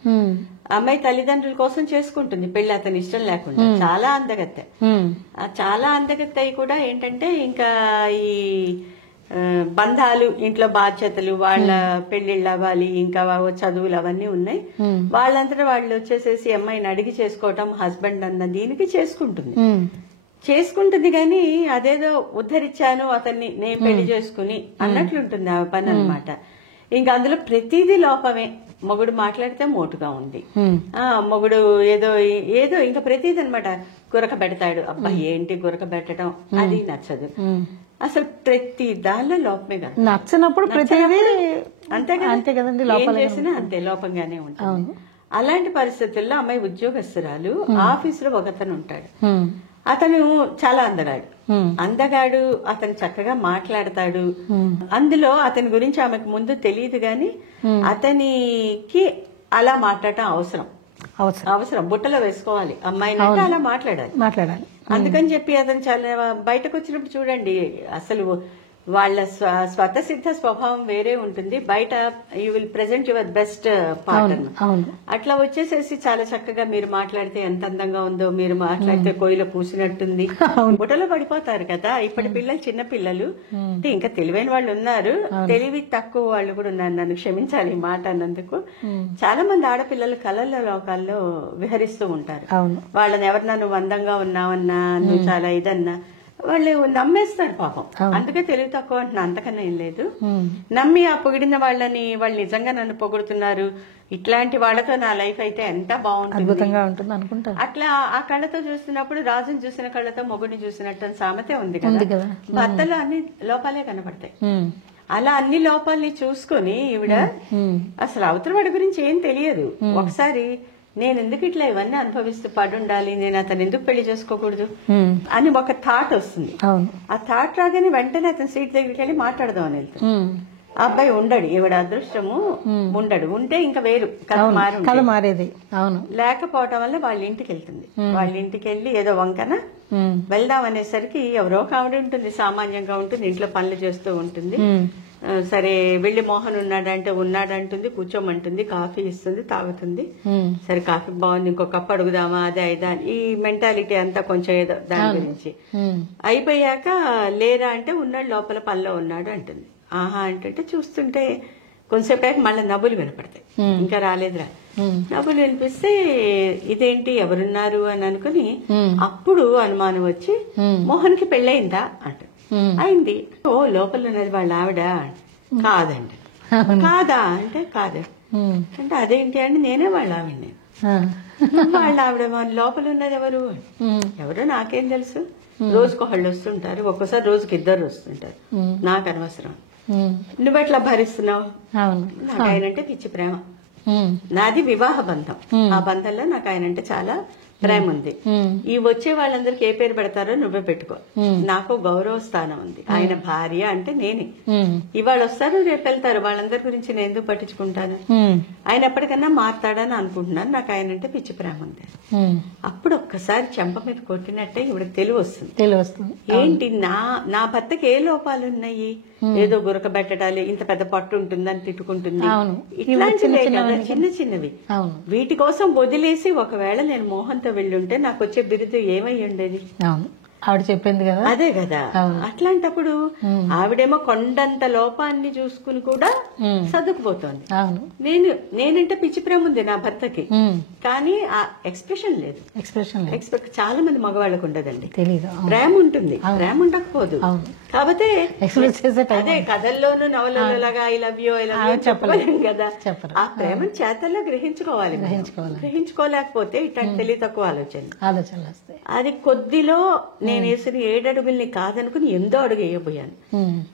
అమ్మాయి తల్లిదండ్రుల కోసం చేసుకుంటుంది పెళ్లి, అతని ఇష్టం లేకుండా. చాలా అందగత్తె, చాలా అందగత్తె అయి కూడా ఏంటంటే ఇంకా ఈ బంధాలు, ఇంట్లో బాధ్యతలు, వాళ్ళ పెళ్లిళ్ళు అవ్వాలి, ఇంకా చదువులు అవన్నీ ఉన్నాయి. వాళ్ళంతటా వాళ్ళు వచ్చేసేసి అమ్మాయిని అడిగి చేసుకోవటం, హస్బెండ్ అన్న దీనికి చేసుకుంటుంది కానీ అదేదో ఉద్ధరించాను అతన్ని, నేను పెళ్లి చేసుకుని అన్నట్లుంటుంది ఆ పని అనమాట. ఇంకా అందులో ప్రతిదీ లోపమే. మొగుడు మాట్లాడితే మోటుగా ఉంది, మొగుడు ఏదో ఇంకా ప్రతిదీ అనమాట. గురక పెడతాడు, అబ్బాయి ఏంటి గురక పెట్టడం, అది నచ్చదు. అసలు ప్రతి దానిలో లోపమే కదా, నచ్చినప్పుడు ప్రతిదీ అంతే కదండి, ఏం చేసినా అంతే లోపంగానే ఉంటుంది. అలాంటి పరిస్థితుల్లో అమ్మాయి ఉద్యోగస్తురాలు, ఆఫీసులో ఒకతను ఉంటాడు. అతను చాలా అందగాడు, అతను చక్కగా మాట్లాడతాడు. అందులో అతని గురించి ఆమెకు ముందు తెలియదు గాని అతనికి అలా మాట్లాడటం అవసరం, బుట్టలో వేసుకోవాలి అమ్మాయిని అంటే అలా మాట్లాడాలి. అందుకని చెప్పి అతను చాలా బయటకు వచ్చినప్పుడు చూడండి, అసలు వాళ్ళ స్వతసిద్ధ స్వభావం వేరే ఉంటుంది. బయట you will present your best partner. అట్లా వచ్చేసేసి చాలా చక్కగా మీరు మాట్లాడితే ఎంత అందంగా ఉందో, మీరు మాట్లాడితే కోయిల పూసినట్టుంది, బుట్టలో పడిపోతారు కదా. ఇప్పటి పిల్లలు చిన్న పిల్లలు, ఇంకా తెలివైన వాళ్ళు ఉన్నారు, తెలివి తక్కువ వాళ్ళు కూడా ఉన్నారు. నన్ను క్షమించాలి ఈ మాట అన్నందుకు. చాలా మంది ఆడపిల్లలు కళల లోకాల్లో విహరిస్తూ ఉంటారు. వాళ్ళని ఎవరన్నా నువ్వు అందంగా ఉన్నావన్నా, నువ్వు చాలా ఇదన్నా, వాళ్ళు నమ్మేస్తారు పాపం. అందుకే తెలివి తక్కువ అంటున్నా, అంతకన్నా ఏం లేదు. నమ్మి ఆ పొగిడిన వాళ్ళు నిజంగా నన్ను పొగుడుతున్నారు, ఇట్లాంటి వాళ్ళతో నా లైఫ్ అయితే ఎంత బాగుంటుంది అనుకుంటారు. అట్లా ఆ కళ్ళతో చూస్తున్నప్పుడు రాజుని చూసిన కళ్ళతో మొగుడిని చూసినట్టు సామెతే ఉంది కదా. భర్తలో అన్ని లోపాలే కనపడతాయి. అలా అన్ని లోపాలని చూసుకొని ఈవిడ అసలు అవతల వాడి గురించి ఏం తెలియదు. ఒకసారి నేను ఎందుకు ఇట్లా ఇవన్నీ అనుభవిస్తూ పడుండాలి, నేను అతను ఎందుకు పెళ్లి చేసుకోకూడదు అని ఒక థాట్ వస్తుంది. ఆ థాట్ రాగానే వెంటనే అతను సీట్ దగ్గరికి వెళ్ళి మాట్లాడదాం అని వెళ్తాను. ఆ అబ్బాయి ఉండడు, ఈవిడ అదృష్టము ఉండడు. ఉంటే ఇంకా వేరు కథ మారేది. లేకపోవటం వల్ల వాళ్ళ ఇంటికి వెళ్తుంది. వాళ్ళ ఇంటికి వెళ్ళి ఏదో వంకన వెళ్దాం అనేసరికి ఎవరో కావిడ ఉంటుంది, సామాన్యంగా ఉంటుంది, ఇంట్లో పనులు చేస్తూ ఉంటుంది. సరే వెళ్ళి మోహన్ ఉన్నాడంటుంది, కూర్చోమంటుంది, కాఫీ ఇస్తుంది, తాగుతుంది. సరే కాఫీ బాగుంది, ఇంకో కప్పు అడుగుదామా, అదే ఇదా ఈ మెంటాలిటీ అంతా కొంచెం ఏదో దాని గురించి అయిపోయాక, లేరా అంటే ఉన్నాడు లోపల పనిలో ఉన్నాడు అంటుంది. ఆహా అంటే చూస్తుంటే కొంతసేపు మళ్ళీ నవ్వులు వినపడతాయి. ఇంకా రాలేదురా, నవ్వులు వినిపిస్తే ఇదేంటి ఎవరున్నారు అని అనుకుని అప్పుడు అనుమానం వచ్చి, మోహన్ కి పెళ్ళయిందా అంట. అయింది. ఓ లోపల ఉన్నది వాళ్ళ ఆవిడ కాదండి. కాదా అంటే కాదు అంటే అదేంటి అండి, నేనే వాళ్ళ ఆవిడ. వాళ్ళ ఆవిడ లోపల ఉన్నది ఎవరో నాకేం తెలుసు, రోజుకొకళ్ళు వస్తుంటారు, ఒక్కోసారి రోజుకి 2 వస్తుంటారు, నాకు అనవసరం, నువ్వెట్లా భరిస్తున్నావు. నాకు ఆయనంటే పిచ్చి ప్రేమ, నాది వివాహ బంధం, ఆ బంధంలో నాకు ఆయనంటే చాలా ప్రేమ ఉంది. ఈ వచ్చే వాళ్ళందరికి ఏ పేరు పెడతారో నువ్వే పెట్టుకో, నాకు గౌరవ స్థానం ఉంది. ఆయన భార్య అంటే నేనే. ఇవాళ వస్తారు, రేపు వెళ్తారు, వాళ్ళందరి గురించి నేను ఎందుకు పట్టించుకుంటాను. ఆయన ఎప్పటికన్నా మాట్లాడని అనుకుంటున్నాను, నాకు ఆయన అంటే పిచ్చి ప్రేమ ఉంది. అప్పుడు ఒక్కసారి చెంప మీద కొట్టినట్టే ఇవిడ తెలివి వస్తుంది. ఏంటి నా భర్తకి ఏ లోపాలు ఉన్నాయి, ఏదో గురక పెట్టడాలి, ఇంత పెద్ద పట్టు ఉంటుందని తిట్టుకుంటుంది, ఇట్లాంటివే కదా చిన్న చిన్నవి. వీటి కోసం వదిలేసి ఒకవేళ నేను మోహన్తో వెళ్ళుంటే నాకు వచ్చే బిరుదు ఏమై ఉండేది. ఆవిడ చెప్పింది కదా, అదే కదా. అట్లాంటప్పుడు ఆవిడేమో కొండంత లోపాన్ని చూసుకుని కూడా సర్దుకుపోతోంది. నేనంటే పిచ్చి ప్రేమ ఉంది నా భర్తకి, కానీ ఆ ఎక్స్ప్రెషన్ లేదు. చాలా మంది మగవాళ్ళకు ఉండదండి, ప్రేమ ఉంటుంది, ప్రేమ ఉండకపోదు. కాకపోతే అదే కథల్లోనూ నవలలో లాగా ఐ లవ్ యూ చెప్పలేము కదా. ఆ ప్రేమను చేతల్లో గ్రహించుకోలేకపోతే ఇట్లాంటి తెలివి తక్కువ ఆలోచన. అది కొద్దిలో నేను వేసిన 7 అడుగుల్ని కాదనుకుని 8వ అడుగు వేయబోయాను.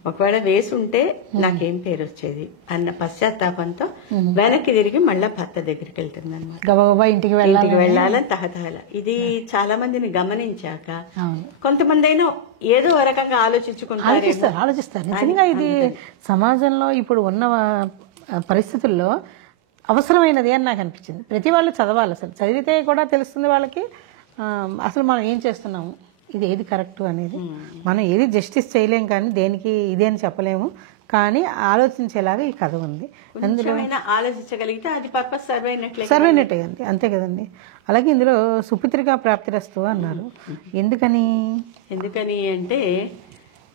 ఒకవేళ వేసి ఉంటే నాకేం పేరు వచ్చేది అన్న పశ్చాత్తాపంతో వెనక్కి తిరిగి మళ్ళా భర్త దగ్గరికి వెళ్తుంది అనమాట. గబగబా ఇంటికి వెళ్ళాలని తహతహల. ఇది చాలా మందిని గమనించాక కొంతమంది అయినా ఏదో ఒక రకంగా ఆలోచిస్తారు. నిజంగా ఇది సమాజంలో ఇప్పుడు ఉన్న పరిస్థితుల్లో అవసరమైనది అని నాకు అనిపించింది. ప్రతి వాళ్ళు చదవాలి, అసలు చదివితే కూడా తెలుస్తుంది వాళ్ళకి అసలు మనం ఏం చేస్తున్నాము, ఇది ఏది కరెక్ట్ అనేది. మనం ఏది జస్టిస్ చేయలేం, కానీ దేనికి ఇదే అని చెప్పలేము, కానీ ఆలోచించేలాగా ఈ కథ ఉంది. అందులో ఆలోచించగలిగితే అది పర్పస్ సర్వ్ అయినట్లే అండి, అంతే కదండి. అలాగే ఇందులో సుపుత్రికా ప్రాప్తిరస్తు అన్నారు. ఎందుకని అంటే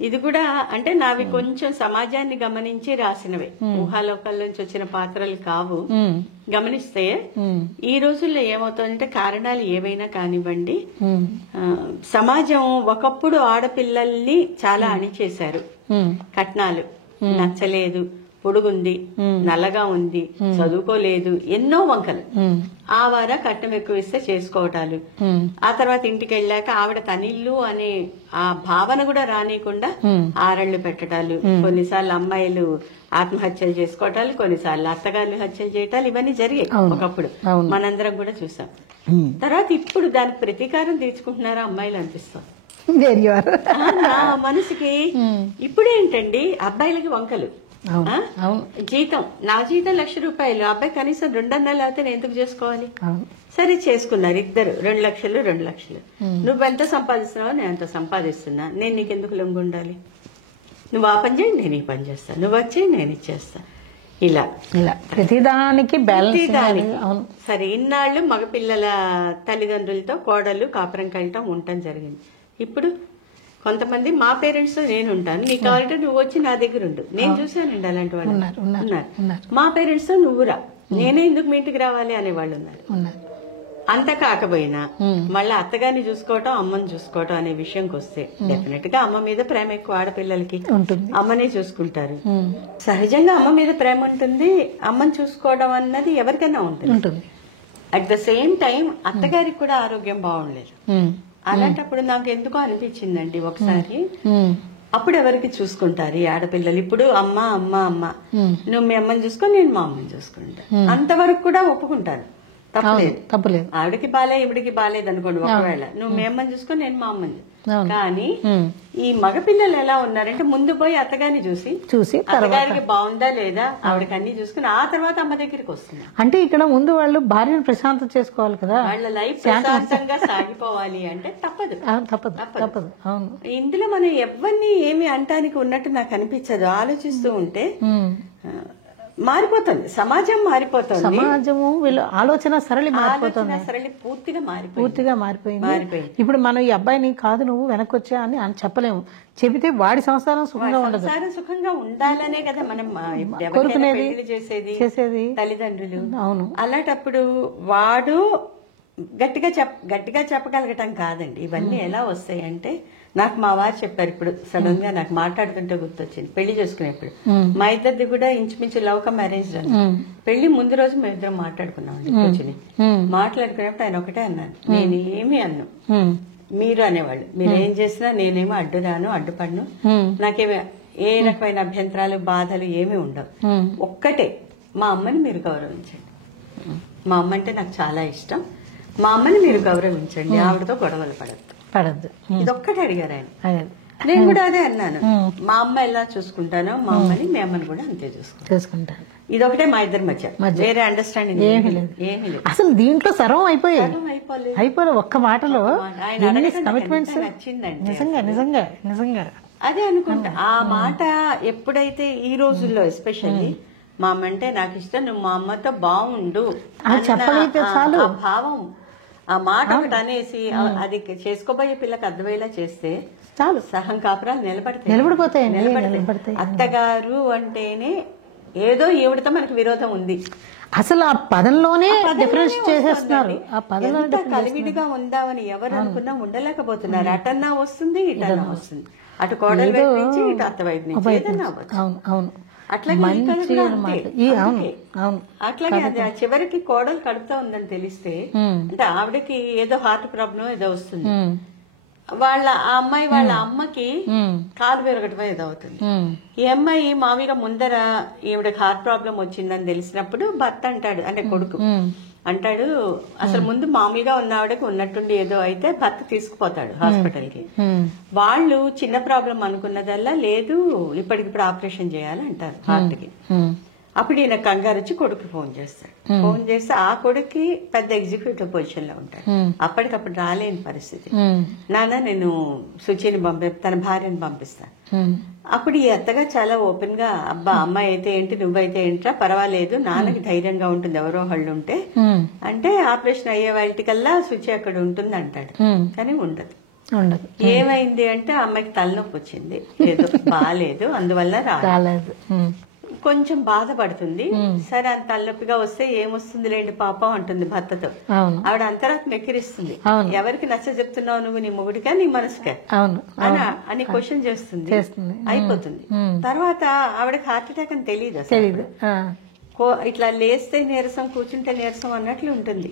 ఇది కూడా అంటే నావి కొంచెం సమాజాన్ని గమనించి రాసినవే, ఊహాలోకాల నుంచి వచ్చిన పాత్రలు కావు. గమనిస్తే ఈ రోజుల్లో ఏమవుతుందంటే కారణాలు ఏవైనా కానివ్వండి, సమాజం ఒకప్పుడు ఆడపిల్లల్ని చాలా అణిచేశారు. కట్నాలు నచ్చలేదు, పొడుగుంది, నల్లగా ఉంది, చదువుకోలేదు, ఎన్నో వంకలు. ఆ వార కట్నం ఎక్కువ ఇస్తే చేసుకోవటాలు. ఆ తర్వాత ఇంటికి వెళ్ళాక ఆవిడ తనిల్లు అనే ఆ భావన కూడా రానియకుండా ఆరళ్లు పెట్టడాలు, కొన్నిసార్లు అమ్మాయిలు ఆత్మహత్యలు చేసుకోవటాలు, కొన్నిసార్లు అత్తగారులు హత్యలు చేయటాలు, ఇవన్నీ జరిగాయి ఒకప్పుడు. మనందరం కూడా చూసాం. తర్వాత ఇప్పుడు దానికి ప్రతీకారం తీర్చుకుంటున్నారా అమ్మాయిలు అనిపిస్తుంది నా మనసుకి. ఇప్పుడేంటండి అబ్బాయిలకి వంకలు, జీతం నా జీతం ₹1,00,000, అబ్బాయి కనీసం 2.5 అయితే నేను ఎందుకు చేసుకోవాలి? సరే చేసుకున్నారు ఇద్దరు, 2 లక్షలు 2 లక్షలు. నువ్వెంత సంపాదిస్తున్నావో నేను ఎంత సంపాదిస్తున్నా, నేను నీకెందుకు లొంగి ఉండాలి? నువ్వు ఆ పని చేయి, నేను ఈ పని చేస్తా, నువ్వు వచ్చి నేను ఇచ్చేస్తా. ఇలా ప్రతిదానికి సరే ఇన్నాళ్ళు మగపిల్లల తల్లిదండ్రులతో కోడళ్ళు కాపురం కలటం ఉండటం జరిగింది. ఇప్పుడు కొంతమంది మా పేరెంట్స్ తో నేను ఉంటాను, నీకు కావాలంటే నువ్వు వచ్చి నా దగ్గర ఉండు. నేను చూసానండి అలాంటి వాళ్ళు ఉన్నారు. మా పేరెంట్స్ తో నువ్వురా, నేనే ఎందుకు మీ ఇంటికి రావాలి అనేవాళ్ళు ఉన్నారు. అంత కాకపోయినా మళ్ళీ అత్తగారిని చూసుకోవటం, అమ్మని చూసుకోవటం అనే విషయంకి వస్తే డెఫినెట్ గా అమ్మ మీద ప్రేమ ఎక్కువ ఆడపిల్లలకి, అమ్మనే చూసుకుంటారు. సహజంగా అమ్మ మీద ప్రేమ ఉంటుంది, అమ్మని చూసుకోవడం అన్నది ఎవరికైనా ఉంటుంది. అట్ ద సేమ్ టైం అత్తగారికి కూడా ఆరోగ్యం బాగుండలేదు. అలాంటప్పుడు నాకు ఎందుకో అనిపించిందండి ఒకసారి, అప్పుడు ఎవరికి చూసుకుంటారు ఈ ఆడపిల్లలు? ఇప్పుడు అమ్మ అమ్మ అమ్మ, నువ్వు మీ అమ్మని చూసుకో, నేను మా అమ్మని చూసుకుంటా, అంతవరకు కూడా ఒప్పుకుంటాను, తప్పలేదు. ఆవిడకి బాలే ఇవిడికి బాలేదు అనుకోండి, ఒకవేళ నువ్వు మీ అమ్మని చూసుకో, నేను మా అమ్మని. కానీ ఈ మగపిల్లలు ఎలా ఉన్నారంటే ముందు పోయి అత్తగారిని చూసి అత్తగారికి బాగుందా లేదా ఆవిడకి అన్ని చూసుకుని ఆ తర్వాత అమ్మ దగ్గరికి వస్తున్నారు. అంటే ఇక్కడ ముందు వాళ్ళు భార్యను ప్రశాంతం చేసుకోవాలి కదా, వాళ్ళ లైఫ్ ప్రశాంతంగా సాగిపోవాలి అంటే తప్పదు. ఇందులో మనం ఎవరిని ఏమి అంటానికి ఉన్నట్టు నాకు అనిపించదు. ఆలోచిస్తూ ఉంటే మారిపోతుంది సమాజం, సమాజము వీళ్ళు ఆలోచన సరళి పూర్తిగా మారిపోయింది. ఇప్పుడు మనం ఈ అబ్బాయిని కాదు నువ్వు వెనక్కి వచ్చా అని చెప్పలేము, చెబితే వాడి సంసారం సుఖంగా ఉండదు. సుఖంగా ఉండాలనే కదా మనం కోరుకునేది, చేసేది తల్లిదండ్రులు. అవును, అలాంటప్పుడు వాడు గట్టిగా చెప్పగలగటం కాదండి. ఇవన్నీ ఎలా వస్తాయంటే నాకు మా వారు చెప్పారు. ఇప్పుడు సడన్ గా నాకు మాట్లాడుతుంటే గుర్తొచ్చింది, పెళ్లి చేసుకునేప్పుడు మా ఇద్దరిది కూడా ఇంచుమించు లవ్ కమ్ మ్యారేజ్ అని. పెళ్లి ముందు రోజు మేము ఇద్దరం మాట్లాడుకున్నాం కూర్చుని. మాట్లాడుకునేప్పుడు ఆయన ఒకటే అన్నాను, నేను ఏమి అన్ను, మీరు అనేవాళ్ళు, మీరేం చేసినా నేనేమో అడ్డురాను, అడ్డుపడ్ను, నాకేమి ఏ రకమైన అభ్యంతరాలు బాధలు ఏమీ ఉండవు. ఒక్కటే, మా అమ్మని మీరు గౌరవించండి. మా అమ్మ అంటే నాకు చాలా ఇష్టం, మా అమ్మని మీరు గౌరవించండి, ఆవిడతో గొడవలు పడద్దు. ఇదొక్కటే అడిగారు ఆయన. నేను కూడా అదే అన్నాను, మా అమ్మ ఎలా చూసుకుంటానో మా అమ్మని మీ అమ్మని కూడా అంతే చూసుకుంటాను. ఇదొకటే మా ఇద్దరి మధ్య, వేరే అండర్స్టాండింగ్ ఏమీ లేదు. అసలు దీంట్లో సర్వం అయిపోయి ఒక్క మాటలో కమిట్మెంట్స్. నిజంగా అదే అనుకుంటా. ఆ మాట ఎప్పుడైతే ఈ రోజుల్లో ఎస్పెషల్లీ మా అమ్మ అంటే నాకు ఇష్టం, నువ్వు మా అమ్మతో బాగుండు చెప్పగలిగితే చాలు, భావం, ఆ మాట ఒకటి అనేసి అది చేసుకోబోయే పిల్లకి అర్థమయ్యేలా చేస్తే చాలు, సహం కాపురాలు నిలబడతాయి. అత్తగారు అంటేనే ఏదో ఈవిడతో మనకి విరోధం ఉంది, అసలు ఆ పదంలోనే డిఫరెన్స్ చేసేస్తున్నారు. ఆ పదంలో కలివిడిగా ఉందామని ఎవరు అనుకున్నా ఉండలేకపోతున్నారు. అటన్నా వస్తుంది, ఇటన్నా వస్తుంది, అటు కోడలి వైపు నుంచి ఇటు అత్త వైపు నుంచి ఏదన్నా అవును. అట్లాగే అది చివరికి కోడలు కడుపుతా ఉందని తెలిస్తే, అంటే ఆవిడకి ఏదో హార్ట్ ప్రాబ్లం ఏదో వస్తుంది, ఆ అమ్మాయి వాళ్ళ అమ్మకి కాలు విరగటం ఏదో అవుతుంది. ఈ అమ్మాయి మామూలుగా ముందర ఈవిడకి హార్ట్ ప్రాబ్లం వచ్చిందని తెలిసినప్పుడు భర్త అంటాడు, అంటే కొడుకు అంటాడు, అసలు ముందు మామూలుగా ఉన్న ఆవిడకి ఉన్నట్టుండి ఏదో అయితే భర్త తీసుకుపోతాడు హాస్పిటల్ కి. వాళ్ళు చిన్న ప్రాబ్లం అనుకున్నదల్లా లేదు ఇప్పటికిప్పుడు ఆపరేషన్ చేయాలి అంటారు హార్ట్ కి. అప్పుడు ఈయన కంగారు వచ్చి కొడుకు ఫోన్ చేస్తాడు. ఫోన్ చేస్తే ఆ కొడుకు పెద్ద ఎగ్జిక్యూటివ్ పొజిషన్ లో ఉంటాడు. అప్పటికప్పుడు రాలేని పరిస్థితి. నాన్న నేను సుచిని తన భార్యను పంపిస్తాను. అప్పుడు ఈ అత్తగా చాలా ఓపెన్ గా, అబ్బా అమ్మాయి అయితే ఏంటి నువ్వైతే ఏంట్రా పర్వాలేదు, నాన్నకి ధైర్యంగా ఉంటుంది ఎవరో వాళ్ళు ఉంటే అంటే ఆపరేషన్ అయ్యే వాటికల్లా సుచి అక్కడ ఉంటుంది అంటాడు. కానీ ఉండదు. ఏమైంది అంటే అమ్మాయికి తలనొప్పి వచ్చింది, ఏదో బాగాలేదు, అందువల్ల రాలేదు. కొంచెం బాధపడుతుంది. సరే అంత తలనొప్పిగా వస్తే ఏమొస్తుంది లేండి పాపం అంటుంది భర్తతో. ఆవిడ అంతరాత్మ ఎక్కిరిస్తుంది, ఎవరికి నచ్చ చెప్తున్నావు నువ్వు, నీ మొగుడికా నీ మనసుకా అని క్వశ్చన్ చేస్తుంది. అయిపోతుంది. తర్వాత ఆవిడకి హార్ట్ అటాక్ అని తెలియదు అసలు. ఇట్లా లేస్తే నీరసం కూర్చుంటే నీరసం అన్నట్లు ఉంటుంది.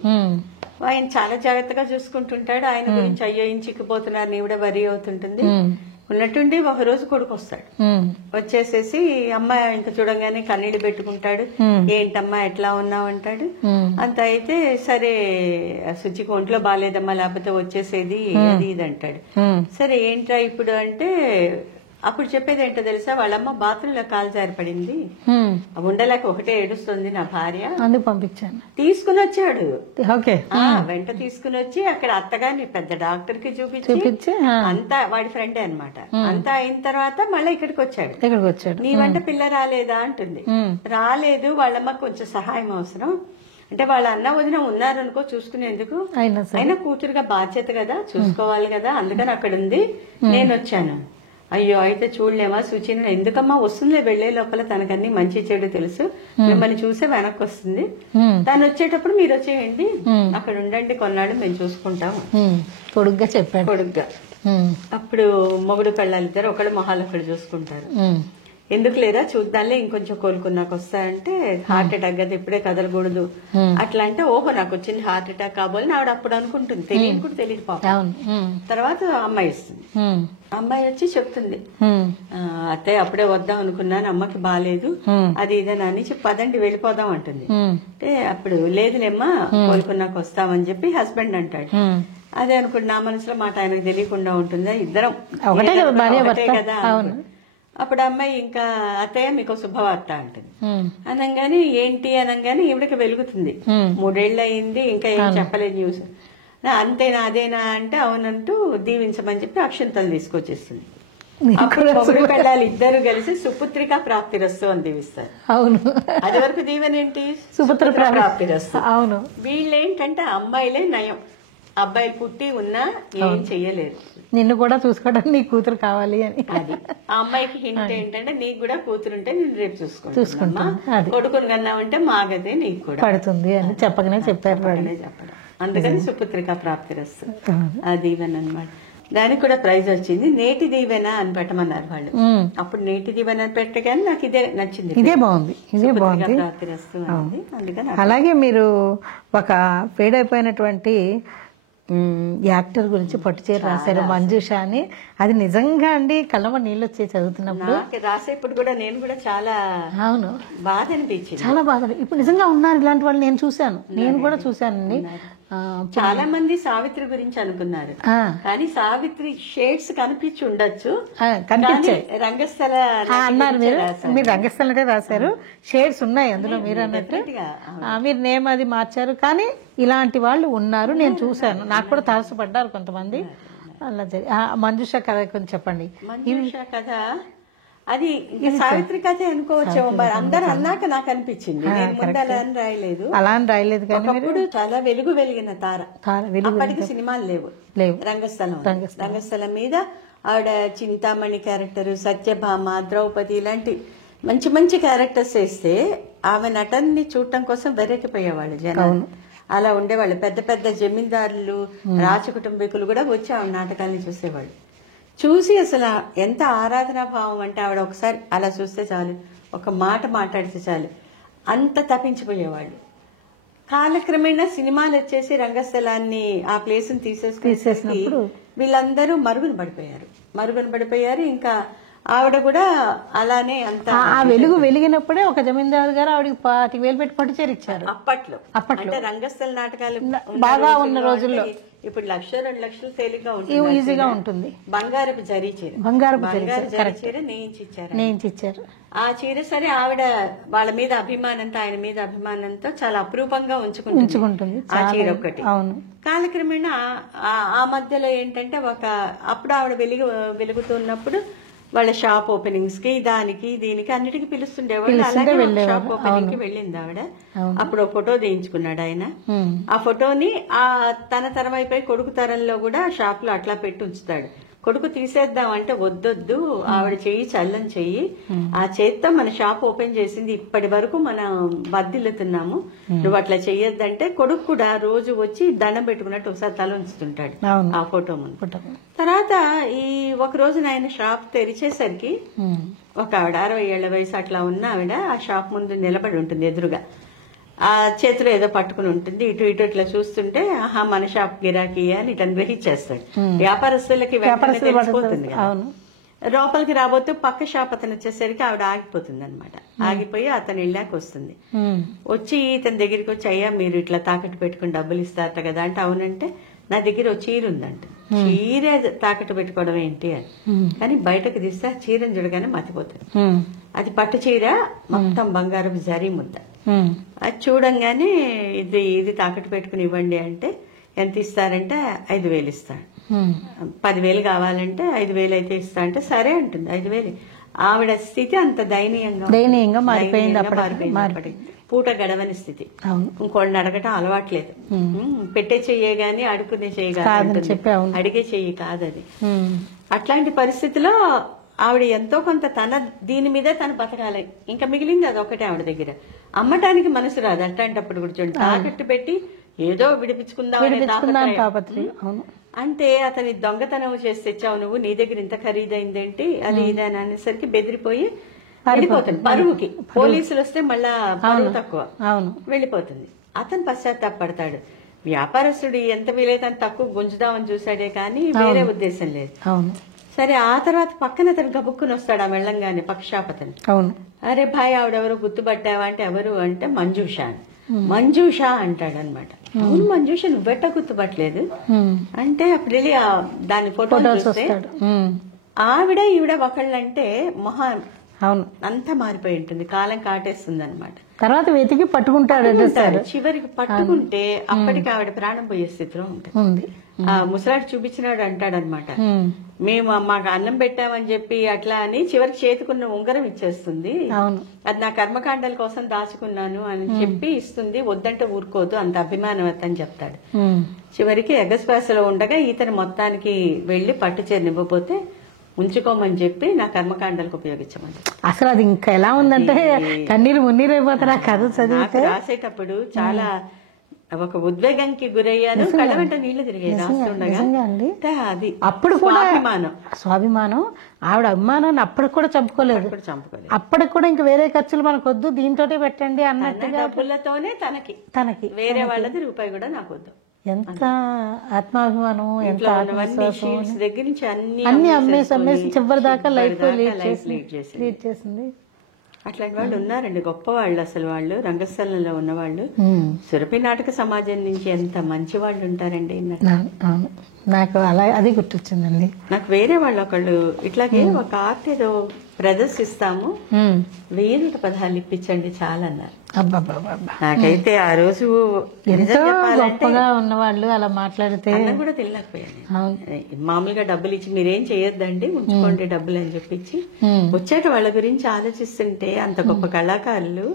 ఆయన చాలా జాగ్రత్తగా చూసుకుంటుంటాడు. ఆయన గురించి అయ్యో చిక్కిపోతున్నారు నీవిడ వరి అవుతుంటుంది. ఉన్నట్టుండి ఒక రోజు కొడుకు వస్తాడు. వచ్చేసేసి అమ్మాయి ఇంకా చూడంగానే కన్నీళ్లు పెట్టుకుంటాడు. ఏంటమ్మా ఎట్లా ఉన్నావు అంటాడు. అంత అయితే సరే శుచికి ఒంట్లో బాగాలేదమ్మా లేకపోతే వచ్చేసేది అది ఇది అంటాడు. సరే ఏంట్రా ఇప్పుడు అంటే అప్పుడు చెప్పేది ఏంటో తెలుసా, వాళ్ళమ్మ బాత్రూమ్ లో కాలు జారిపడింది, ఉండలేక ఒకటే ఏడుస్తుంది నా భార్య, అందుకు పంపించాను. తీసుకుని వచ్చాడు. వెంట తీసుకుని వచ్చి అక్కడ అత్తగారిని పెద్ద డాక్టర్ కి చూపించి అంతా వాడి ఫ్రెండే అన్నమాట. అంతా అయిన తర్వాత మళ్ళీ ఇక్కడికి వచ్చాడు. నీ వెంట పిల్ల రాలేదా అంటుంది. రాలేదు, వాళ్ళమ్మ కొంచెం సహాయం అవసరం అంటే వాళ్ళ అన్న వదిన ఉన్నారనుకో చూసుకునేందుకు, అయినా కూతురుగా బాధ్యత కదా చూసుకోవాలి కదా, అందుకని అక్కడ ఉంది, నేను వచ్చాను. అయ్యో అయితే చూడలేమా సుచిని, ఎందుకమ్మా వస్తుందిలే వెళ్లే లోపల తనకన్నీ మంచి చెడు తెలుసు, మిమ్మల్ని చూసే వెనక్కి వస్తుంది, తను వచ్చేటప్పుడు మీరు వచ్చేయండి అక్కడ ఉండండి కొన్నాళ్ళు మేము చూసుకుంటాం పొడుగ్గా చెప్పాడు. పొడుగ్గా అప్పుడు మొగుడు పెళ్ళాలిద్దరు ఒకళ్ళు మొహాలు ఒకళ్ళు చూసుకుంటారు. ఎందుకు లేదా చూద్దాంలే ఇంకొంచెం కోలుకున్నాక వస్తాయంటే హార్ట్ అటాక్ కదా ఇప్పుడే కదలకూడదు అట్లా అంటే, ఓహో నాకు వచ్చింది హార్ట్ అటాక్ కాబోలని ఆవిడ అప్పుడు అనుకుంటుంది, తెలియని కూడా తెలియదు పాపం. తర్వాత అమ్మాయి వస్తుంది. అమ్మాయి వచ్చి చెప్తుంది, అత్తయ్య అప్పుడే వద్దాం అనుకున్నాను, అమ్మకి బాగాలేదు అది ఇదని అని చెప్పి పదండి వెళ్ళిపోదాం అంటుంది. అంటే అప్పుడు లేదులేమ్మా కోలుకున్నాక వస్తామని చెప్పి హస్బెండ్ అంటాడు. అదే అనుకుంటు నా మనసులో మాట ఆయనకు తెలియకుండా ఉంటుందా, ఇద్దరం ఒకటే కదా. అప్పుడు అమ్మాయి ఇంకా అత్తయ్య మీకు శుభవార్త అంటుంది. అనగానే ఏంటి అనగానే ఈవిడకి వెలుగుతుంది, 3 ఏళ్ళు అయింది ఇంకా ఏం చెప్పలేదు న్యూస్. అంతేనా అదేనా అంటే అవునంటూ దీవించమని చెప్పి అక్షంతలు తీసుకొచ్చేస్తుంది. అప్పుడు మొగుడు పెళ్ళాలి ఇద్దరు కలిసి సుపుత్రిక ప్రాప్తిరస్తు అని దీవిస్తారు. అవును, అది వరకు దీవెనేంటి సుపుత్ర ప్రాప్తిరస్తు. అవును, వీళ్ళేంటంటే అమ్మాయిలే నయం, అబ్బాయిలు పుట్టి ఉన్నా ఏం చెయ్యలేరు, నిన్ను కూడా చూసుకోవడానికి నీ కూతురు కావాలి అని. అది ఆ అమ్మాయికి హింట్ ఏంటంటే నీకు కూడా కూతురు ఉంటే నేను రేపు చూసుకుంటా, కొడుకుని కన్నావంటే మాగదే నీకు కూడా పడుతుంది అని చెప్పగానే చెప్పారు. చెప్పడం అందుకని సుపుత్రిక ప్రాప్తిరస్తు ఆ దీవెన అన్నమాట. దానికి కూడా ప్రైజ్ వచ్చింది. నేటి దీవెన అని పెట్టమన్నారు వాళ్ళు. అప్పుడు నేటి దీవెన అని పెట్టగానే నాకు ఇదే నచ్చింది, ఇదే బాగుంది, ఇదే బాగుంది. ప్రాప్తిరస్తు అందుకని అలాగే మీరు ఒక ఫేడ్ అయిపోయినటువంటి యాక్టర్ గురించి పట్టుచీర రాశారు మంజుష అని. అది నిజంగా అండి కళ్ళమ నీళ్ళు వచ్చి చదువుతున్నప్పుడు రాసేప్పుడు కూడా నేను కూడా చాలా అవును బాధ అనిపించింది, చాలా బాధ. ఇప్పుడు నిజంగా ఉన్నారు ఇలాంటి వాళ్ళు, నేను చూశాను, నేను కూడా చూశానండి. చాలా మంది సావిత్రి గురించి అనుకున్నారు, కానీ సావిత్రి షేడ్స్ కనిపించి ఉండొచ్చు, రంగస్థల అన్నారు మీరు రంగస్థలనే రాశారు, షేడ్స్ ఉన్నాయి అందులో మీరు అన్నట్టు. మీరు నేమ్ అది మార్చారు, కానీ ఇలాంటి వాళ్ళు ఉన్నారు, నేను చూశాను, నాకు కూడా తారసపడ్డారు కొంతమంది. అలా మంజుష కథ కొంచెం చెప్పండి. మంజుష కథ అది సావిత్రి కథ అనుకోవచ్చు, అందరు అన్నాక నాకు అనిపించింది, నేను ముందు అలా అని రాయలేదు, అలా అని రాయలేదు. కానీ అప్పుడు చాలా వెలుగు వెలిగిన తార, అప్పటికి సినిమాలు లేవు, రంగస్థలం మీద ఆవిడ చింతామణి క్యారెక్టర్, సత్యభామ, ద్రౌపది ఇలాంటి మంచి మంచి క్యారెక్టర్స్ వేస్తే ఆమె నటన్ని చూడటం కోసం వెర్రెక్కిపోయేవాళ్ళు జనం. అలా ఉండేవాళ్ళు. పెద్ద పెద్ద జమీందారులు, రాజ కుటుంబీకులు కూడా వచ్చి ఆవిడ నాటకాలను చూసేవాళ్ళు. చూసి అసలు ఎంత ఆరాధనా భావం అంటే ఆవిడ ఒకసారి అలా చూస్తే చాలు, ఒక మాట మాట్లాడితే చాలు, అంత తప్పించిపోయేవాళ్ళు. కాలక్రమేణా సినిమాలు వచ్చేసి రంగస్థలాన్ని ఆ ప్లేస్ ని తీసేసినప్పుడు వీళ్ళందరూ మరుగున పడిపోయారు. ఇంకా ఆవిడ కూడా అలానే అంత ఆ వెలుగు వెలిగినప్పుడే ఒక జమీందారు గారు ఆవిడకి 5,000 పెట్టి పట్టు చీర ఇచ్చారు. అప్పట్లో అంటే రంగస్థల నాటకాలు బాగా ఉన్న రోజుల్లో. ఇప్పుడు 1,00,000-2 లక్షలు తేలిగ్గా ఈజీగా ఉంటుంది. బంగారపు జరీ చీర చీర నేయించి ఇచ్చారు. ఆ చీర సరే ఆవిడ వాళ్ళ మీద అభిమానంతో, ఆయన మీద అభిమానంతో చాలా అపురూపంగా ఉంచుకుంటుంది ఆ చీర ఒక్కటి. అవును. కాలక్రమేణా ఆ మధ్యలో ఏంటంటే అప్పుడు ఆవిడ వెలుగుతున్నప్పుడు వాళ్ళ షాప్ ఓపెనింగ్స్ కి దీనికి అన్నిటికీ పిలుస్తుండేవాళ్ళు. అలాగే షాప్ ఓపెనింగ్ కి వెళ్ళింది ఆవిడ. అప్పుడు ఫోటో తీయించుకున్నాడు ఆయన. ఆ ఫోటోని తన తరం అయిపోయి కొడుకు తరంలో కూడా షాప్ లో అట్లా పెట్టి ఉంచుతాడు. కొడుకు తీసేద్దాం అంటే వద్దొద్దు, ఆవిడ చెయ్యి చల్లని చెయ్యి, ఆ చేత్తో మన షాప్ ఓపెన్ చేసింది, ఇప్పటి వరకు మనం బద్దిల్లుతున్నాము, నువ్వు అట్లా చెయ్యొద్దంటే కొడుకు కూడా రోజు వచ్చి దండం పెట్టుకున్నట్టు ఒకసారి తల ఉంచుతుంటాడు ఆ ఫోటో ముందు. తర్వాత ఒక రోజు ఆయన షాప్ తెరిచేసరికి ఒక ఆవిడ 60 ఏళ్ల వయసు అట్లా ఉన్న ఆవిడ ఆ షాప్ ముందు నిలబడి ఉంటుంది ఎదురుగా. ఆ చేతిలో ఏదో పట్టుకుని ఉంటుంది. ఇటు ఇట్లా చూస్తుంటే ఆహా మన షాప్ గిరాకీ అని ఇటని గ్రహించేస్తాడు. వ్యాపారస్తులకి తెలిసిపోతుంది కదా. లోపలికి రాబోతూ పక్క షాప్ అతను వచ్చేసరికి ఆవిడ ఆగిపోతుంది అనమాట. ఆగిపోయి అతను వెళ్ళాక వస్తుంది. వచ్చి ఇతని దగ్గరికి వచ్చి, అయ్యా మీరు ఇట్లా తాకట్టు పెట్టుకుని డబ్బులు ఇస్తారట కదా అంటే, అవునంటే నా దగ్గర ఒక చీర ఉందంట. చీరే తాకట్టు పెట్టుకోవడం ఏంటి అని. కానీ బయటకు తీస్తే ఆ చీరను చూడగానే మతిపోతుంది. అది పట్టు చీర, మొత్తం బంగారం జరీ ముద్ద. అది చూడంగానే ఇది తాకట్టు పెట్టుకుని ఇవ్వండి అంటే, ఎంత ఇస్తారంటే 5,000 ఇస్తాడు. 10,000 కావాలంటే 5,000 అయితే ఇస్తా అంటే సరే అంటుంది. 5,000. ఆవిడ స్థితి అంత దయనీయంగా మారిపోయింది. పూట గడవని స్థితి. ఇంకోళ్ళని అడగటం అలవాట్లేదు. పెట్టే చెయ్యే గాని అడుకునే చెయ్యి కాదు, అడిగే చెయ్యి కాదది. అట్లాంటి పరిస్థితిలో ఆవిడ ఎంతో కొంత దీని మీదే తను బతకాలి. ఇంకా మిగిలింది అది ఒకటే ఆవిడ దగ్గర. అమ్మటానికి మనసు రాదు. అట్లాంటప్పుడు కూడా చూడండి, తాకట్టు పెట్టి ఏదో విడిపించుకుందాం అంటే అతని దొంగతనం చేసి తెచ్చావు నువ్వు, నీ దగ్గర ఇంత ఖరీదైందేంటి అది ఇదని అనేసరికి బెదిరిపోయి వెళ్ళిపోతుంది. పరువుకి పోలీసులు వస్తే మళ్ళా పరువు తక్కువ వెళ్ళిపోతుంది. అతను పశ్చాత్తాపడతాడు. వ్యాపారస్తుడు ఎంత వీలైతే అంత తక్కువ గుంజుదామని చూసాడే కానీ వేరే ఉద్దేశం లేదు. సరే ఆ తర్వాత పక్కన అతను గబుక్కుని వస్తాడు. ఆ వెళ్ళంగానే పక్షాపతని, అరే భాయ్ ఆవిడెవరో గుర్తుపట్టావా అంటే, ఎవరు అంటే మంజుష అని. మంజుష అంటాడు అనమాట. అవును మంజుష, నువ్వెట్ట గుర్తుపట్టలేదు అంటే, అప్పుడు వెళ్ళి దాని ఫోటో చూస్తే ఆవిడ ఈవిడ ఒకళ్ళంటే మొహం అంతా మారిపోయి ఉంటుంది. కాలం కాటేస్తుంది అనమాట. తర్వాత వెతికి పట్టుకుంటాడు. చివరికి పట్టుకుంటే అప్పటికి ఆవిడ ప్రాణం పోయే స్థితిలో ఉంటుంది. ఆ ముసలాడు చూపించినాడు అంటాడనమాట, మేము మాకు అన్నం పెట్టామని చెప్పి అట్లా అని చివరికి చేతికున్న ఉంగరం ఇచ్చేస్తుంది. అది నా కర్మకాండాల కోసం దాచుకున్నాను అని చెప్పి ఇస్తుంది. వద్దంటే ఊరుకోదు, అంత అభిమానం అని చెప్తాడు. చివరికి ఎగస్పాసలో ఉండగా ఇతను మొత్తానికి వెళ్లి పట్టు చీర నివ్వపోతే ఉంచుకోమని చెప్పి నా కర్మకాండాలకు ఉపయోగించమని. అసలు అది ఇంకా ఎలా ఉందంటే కన్నీరు మున్నీరు అయిపోతారు. ఆ కథ చదివితే రాసేటప్పుడు చాలా ఒక ఉద్వేగానికి గురయ్యాను. కళ్ళ వెంట నీళ్లు తిరిగాయి రాస్తుండగా. అది అప్పుడు కూడా స్వాభిమానం, ఆవిడ అభిమానాన్ని అప్పటికి కూడా చంపుకోలేదు. అప్పటికి కూడా ఇంకా వేరే ఖర్చులు మనకు వద్దు, దీంతో పెట్టండి అన్నట్టుగా డబ్బులతోనే తనకి వేరే వాళ్ళది రూపాయి కూడా నాకు వద్దు. ఎంత ఆత్మాభిమానం, ఎంత ఆత్మవిశ్వాసం దగ్గర నుంచి అన్ని అమ్మేసి చివరి దాకా లైఫ్ లీడ్ చేసింది. అట్లాంటి వాళ్ళు ఉన్నారండి, గొప్ప వాళ్ళు. అసలు వాళ్ళు రంగస్థలంలో ఉన్నవాళ్ళు. సురభి నాటక సమాజం నుంచి ఎంత మంచి వాళ్ళు ఉంటారండి. నాకు అలా అది గుర్తొచ్చిందండి. నాకు వేరే వాళ్ళు ఒకళ్ళు ఇట్లాగే ఒక ఆర్ట్ ఏదో ప్రదర్శిస్తాము, 1000 పదాలు ఇప్పించండి చాలా అన్నారు. నాకైతే ఆ రోజు గొప్పగా ఉన్నవాళ్ళు అలా మాట్లాడితే కూడా తెలియకపోయాను. మామూలుగా డబ్బులు ఇచ్చి మీరేం చేయొద్దండి, ఉంచుకోండి డబ్బులు అని చెప్పించి వచ్చేట వాళ్ళ గురించి ఆలోచిస్తుంటే అంత గొప్ప కళాకారులు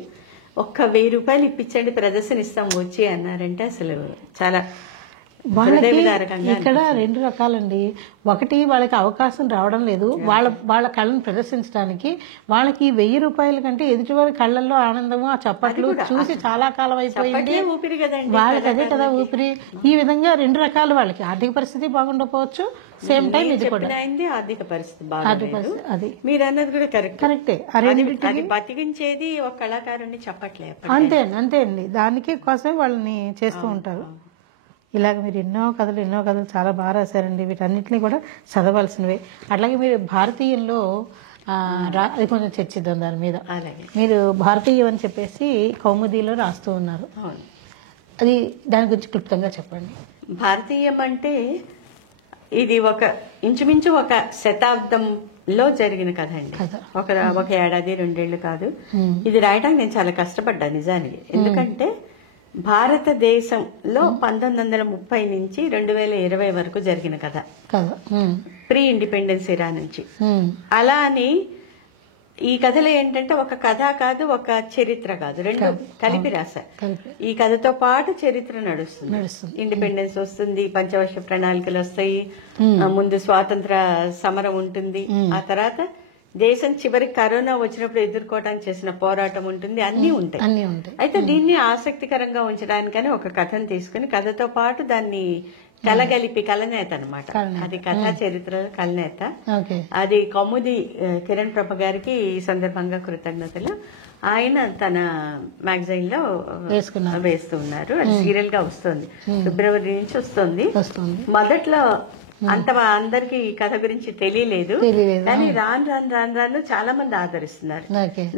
ఒక్క 1000 రూపాయలు ఇప్పించండి ప్రదర్శన ఇస్తాం వచ్చి అన్నారంటే అసలు చాలా వాళ్ళకి ఇక్కడ 2 రకాలండి. ఒకటి వాళ్ళకి అవకాశం రావడం లేదు, వాళ్ళ కళ్ళను ప్రదర్శించడానికి. వాళ్ళకి 1000 రూపాయల కంటే ఎదుటి వారి కళ్ళల్లో ఆనందము, ఆ చప్పట్లు చూసి చాలా కాలం అయిపోయింది. వాళ్ళకి అదే కదా ఊపిరి. ఈ విధంగా 2 రకాలు. వాళ్ళకి ఆర్థిక పరిస్థితి బాగుండకపోవచ్చు, సేమ్ టైం ఇది కూడా ఆర్థిక పరిస్థితి అది మీరు అన్నది కూడా కరెక్టే. బతికించేది ఒక కళాకారుని చెప్పట్లేదు. అంతే అండి, దానికి కోసమే వాళ్ళని చేస్తూ ఉంటారు. ఇలాగ మీరు ఎన్నో కథలు చాలా బాగా రాశారండి. వీటన్నిటిని కూడా చదవాల్సినవే. అట్లాగే మీరు భారతీయంలో అది కొంచెం చర్చిద్దాం దాని మీద. అలాగే. మీరు భారతీయం అని చెప్పేసి కౌముదీలో రాస్తూ ఉన్నారు. అవును. అది దాని గురించి క్లుప్తంగా చెప్పండి. భారతీయం అంటే ఇది ఇంచుమించు ఒక శతాబ్దంలో జరిగిన కథ అండి. ఒక ఏడాది 2 ఏళ్ళు కాదు. ఇది రాయడానికి నేను చాలా కష్టపడ్డా నిజానికి. ఎందుకంటే భారతదేశంలో 1930 నుంచి 2020 వరకు జరిగిన కథ. ప్రీ ఇండిపెండెన్స్ ఇరా నుంచి. అలా అని ఈ కథలో ఏంటంటే ఒక కథ కాదు, ఒక చరిత్ర కాదు, రెండు కలిపి రాశారు. ఈ కథతో పాటు చరిత్ర నడుస్తుంది. ఇండిపెండెన్స్ వస్తుంది, పంచవర్ష ప్రణాళికలు వస్తాయి, ముందు స్వాతంత్ర సమరం ఉంటుంది, ఆ తర్వాత దేశం చివరికి కరోనా వచ్చినప్పుడు ఎదుర్కోవడానికి చేసిన పోరాటం ఉంటుంది, అన్ని ఉంటాయి. అయితే దీన్ని ఆసక్తికరంగా ఉంచడానికని ఒక కథను తీసుకుని కథతో పాటు దాన్ని కలగలిపి కలనేత అనమాట. అది కథా చరిత్ర కలనేత. అది కౌముది కిరణ్ ప్రభ గారికి ఈ సందర్భంగా కృతజ్ఞతలు. ఆయన తన మ్యాగజైన్ లో వేస్తూ ఉన్నారు. అది సీరియల్ గా వస్తుంది, ఫిబ్రవరి నుంచి వస్తుంది. మొదట్లో అంత అందరికి ఈ కథ గురించి తెలియలేదు, కానీ రాను చాలా మంది ఆదరిస్తున్నారు.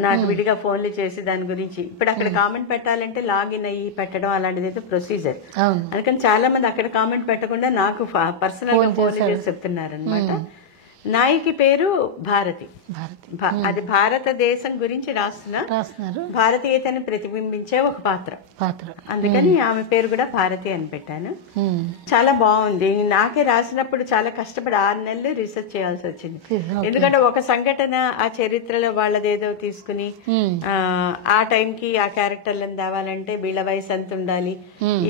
నాకు విడిగా ఫోన్లు చేసి దాని గురించి ఇప్పుడు అక్కడ కామెంట్ పెట్టాలంటే లాగిన్ అయ్యి పెట్టడం అలాంటిది అయితే ప్రొసీజర్. అందుకని చాలా మంది అక్కడ కామెంట్ పెట్టకుండా నాకు పర్సనల్ గా ఫోన్ చేసి చెప్తున్నారు అనమాట. నాయకి పేరు భారతి. అది భారతదేశం గురించి రాస్తున్నారు. భారతీయతని ప్రతిబింబించే ఒక పాత్ర. అందుకని ఆమె పేరు కూడా భారతి అని పెట్టాను. చాలా బాగుంది. నాకే రాసినప్పుడు చాలా కష్టపడి 6 నెలలు రీసెర్చ్ చేయాల్సి వచ్చింది. ఎందుకంటే ఒక సంఘటన ఆ చరిత్రలో వాళ్ళదేదో తీసుకుని ఆ టైంకి ఆ క్యారెక్టర్లను తేవాలంటే వీళ్ళ వయసు ఎంత ఉండాలి,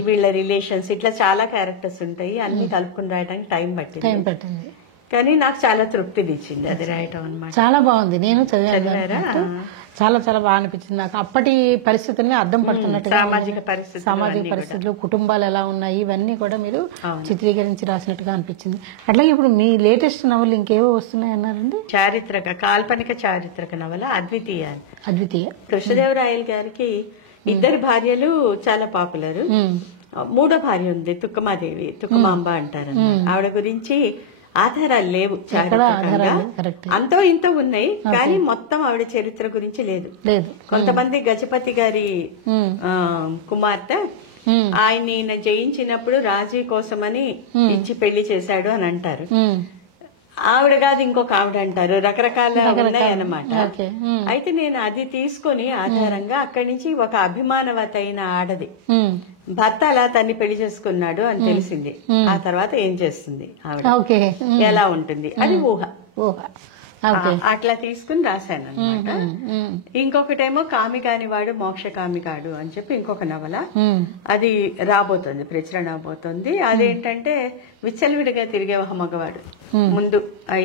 వీళ్ళ రిలేషన్స్, ఇట్లా చాలా క్యారెక్టర్స్ ఉంటాయి. అన్ని కలుపుకుని రాయడానికి టైం పట్టింది. కానీ నాకు చాలా తృప్తినిచ్చింది అది రాయటం అనమాట. చాలా బాగుంది. నేను చదివారా? చాలా చాలా బాగా అనిపించింది నాకు. అప్పటి పరిస్థితుల్ని అర్థం పడుతున్నట్టు, సామాజిక పరిస్థితులు, కుటుంబాలు ఎలా ఉన్నాయి, ఇవన్నీ కూడా మీరు చిత్రీకరించి రాసినట్టుగా అనిపించింది. అట్లాగే ఇప్పుడు మీ లేటెస్ట్ నవలు ఇంకేవో వస్తున్నాయి అన్నారండి? కాల్పనిక చారిత్రక నవల అద్వితీయ. కృష్ణదేవరాయలు గారికి 2 భార్యలు చాలా పాపులర్. 3వ భార్య ఉంది, తుక్కమాంబ అంటారు. ఆవిడ గురించి ఆధారాలు లేవు చారిత్రకంగా, అంతో ఇంతో ఉన్నాయి, కానీ మొత్తం ఆవిడ చరిత్ర గురించి లేదు. కొంతమంది గజపతి గారి కుమార్తె ఆయన్ని ఈయన జయించినప్పుడు రాజీ కోసమని ఇచ్చి పెళ్లి చేశాడు అని అంటారు. ఆవిడ కాదు ఇంకొక ఆవిడ అంటారు. రకరకాల ఉన్నాయన్నమాట. అయితే నేను అది తీసుకుని ఆధారంగా అక్కడి నుంచి ఒక అభిమానవత అయిన ఆడది భర్త అలా తన్ని పెళ్లి చేసుకున్నాడు అని తెలిసింది. ఆ తర్వాత ఏం చేస్తుంది ఆవిడ, ఎలా ఉంటుంది, అది ఊహ. అట్లా తీసుకుని రాశాను అనమాట. ఇంకొకటేమో కామి కానివాడు మోక్ష కామి కాడు అని చెప్పి ఇంకొక నవల, అది రాబోతుంది, ప్రచురణ అవబోతుంది. అదేంటంటే విచ్చలవిడిగా తిరిగే ఒక మగవాడు, ముందు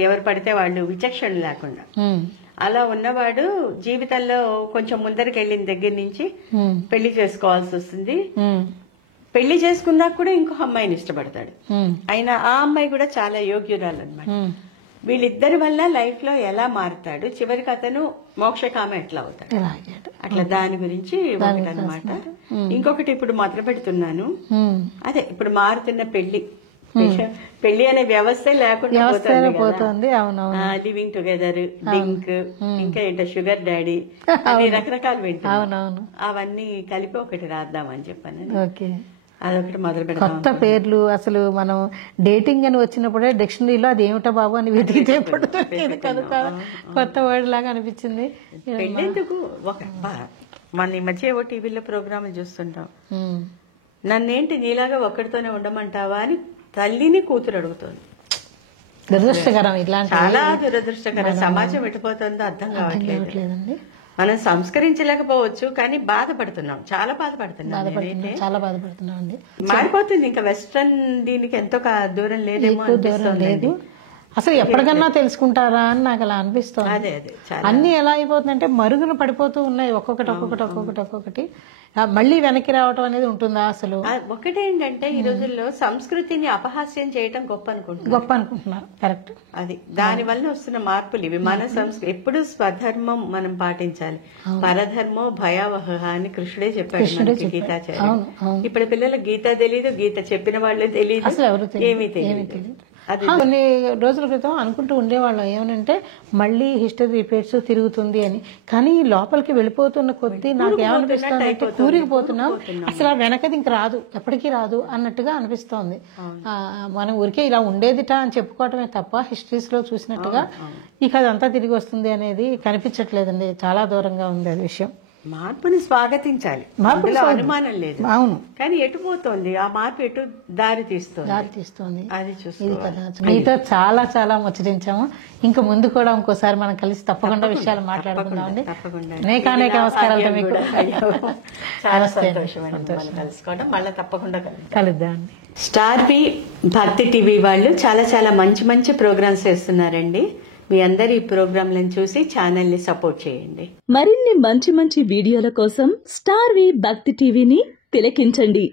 ఎవరు పడితే వాళ్ళు విచక్షణ లేకుండా అలా ఉన్నవాడు జీవితంలో కొంచెం ముందరికి వెళ్ళిన దగ్గర నుంచి పెళ్లి చేసుకోవాల్సి వస్తుంది. పెళ్లి చేసుకున్నాక కూడా ఇంకొక అమ్మాయిని ఇష్టపడతాడు. అయినా ఆ అమ్మాయి కూడా చాలా యోగ్యురాలు అనమాట. వీళ్ళిద్దరి వల్ల లైఫ్ లో ఎలా మారుతాడు, చివరికి అతను మోక్షకామ ఎట్లా అవుతాడు, అట్లా దాని గురించి ఒకటి అనమాట. ఇంకొకటి ఇప్పుడు మొదలు పెడుతున్నాను, అదే ఇప్పుడు మారుతున్న పెళ్లి అనే వ్యవస్థ లేకుండా పోతుంది. లివింగ్ టుగెదర్, డింక్, ఇంకా ఏంటో షుగర్ డాడీ, అన్ని రకరకాలు వింటాను. అవన్నీ కలిపి ఒకటి రాద్దామని చెప్పాను. అదొకటి మొదలు పెడతాం. కొత్త పేర్లు అసలు మనం డేటింగ్ అని వచ్చినప్పుడే డిక్షనరీలో అది ఏమిటో బాబు అని వెతికితే కొత్త వర్డ్ లాగా అనిపించింది. పెళ్ళెందుకు మన ఈ మధ్య ఏవో టీవీలో ప్రోగ్రాములు చూస్తుంటాం, నన్నేంటి నీలాగా ఒక్కడితోనే ఉండమంటావా అని తల్లిని కూతురు అడుగుతుంది. దురదృష్టకరం, ఇట్లాంటి చాలా దురదృష్టకరం. సమాజం ఎటుపోతుందో అర్థం కావట్లేదండి. మనం సంస్కరించలేకపోవచ్చు, కానీ బాధపడుతున్నాం, చాలా బాధపడుతున్నాం అండి. మారిపోతుంది ఇంకా వెస్ట్రన్ దీనికి ఎంతో దూరం లేదేమో. లేదు అసలు ఎప్పటికన్నా తెలుసుకుంటారా అని నాకు అలా అనిపిస్తుంది. అదే చాలా అన్ని ఎలా అయిపోతుందంటే మరుగున పడిపోతూ ఉన్నాయి, ఒక్కొక్కటి మళ్ళీ వెనక్కి రావటం అనేది ఉంటుందా అసలు? ఒకటేంటంటే ఈ రోజుల్లో సంస్కృతిని అపహాస్యం చేయటం గొప్ప అనుకుంటున్నారు. కరెక్ట్. అది దాని వల్ల వస్తున్న మార్పులు ఇవి. మన సంస్కృతి ఎప్పుడు స్వధర్మం మనం పాటించాలి, పరధర్మో భయావహ అని కృష్ణుడే చెప్పాడు మనకి గీతాచార్య. ఇప్పుడు పిల్లలకు గీత తెలీదు, గీత చెప్పిన వాళ్ళే తెలియదు, అసలు ఎవరు ఏమీ తెలియదు. కొన్ని రోజుల క్రితం అనుకుంటూ ఉండేవాళ్ళం ఏమనంటే మళ్ళీ హిస్టరీ రిపీట్స్ తిరుగుతుంది అని. కానీ లోపలికి వెళ్ళిపోతున్న కొద్దీ నాకు ఏమనిపిస్తుంది అంటే కూరికిపోతున్నాం, అసలు వెనకది ఇంక రాదు, ఎప్పటికీ రాదు అన్నట్టుగా అనిపిస్తోంది. మనం ఊరికే ఇలా ఉండేదిట అని చెప్పుకోవటమే తప్ప హిస్టరీస్ లో చూసినట్టుగా ఇక అదంతా తిరిగి వస్తుంది అనేది కనిపించట్లేదండి. చాలా దూరంగా ఉంది అది విషయం. మార్పుని స్వాగతించాలి, అనుమానం లేదు. అవును, కానీ ఎటు పోతోంది ఆ మార్పు, ఎటు దారి తీస్తోంది అది చూసి మీతో చాలా చాలా ముచ్చటించాము. ఇంకా ముందు కూడా ఇంకోసారి మనం కలిసి తప్పకుండా విషయాలు మాట్లాడుకుందామండి. అనేక నమస్కారాలు మీకు. చాలా సంతోషం కలుసుకోవడం, మళ్ళీ తప్పకుండా కలుద్దామండి. స్టార్ వి భక్తి టీవీ వాళ్ళు చాలా చాలా మంచి మంచి ప్రోగ్రామ్స్ చేస్తున్నారండి. మీ అందరు ఈ ప్రోగ్రాంలను చూసి ఛానల్ ని సపోర్ట్ చేయండి. మరిన్ని మంచి మంచి వీడియోల కోసం స్టార్ వి భక్తి టీవీని తిలకించండి.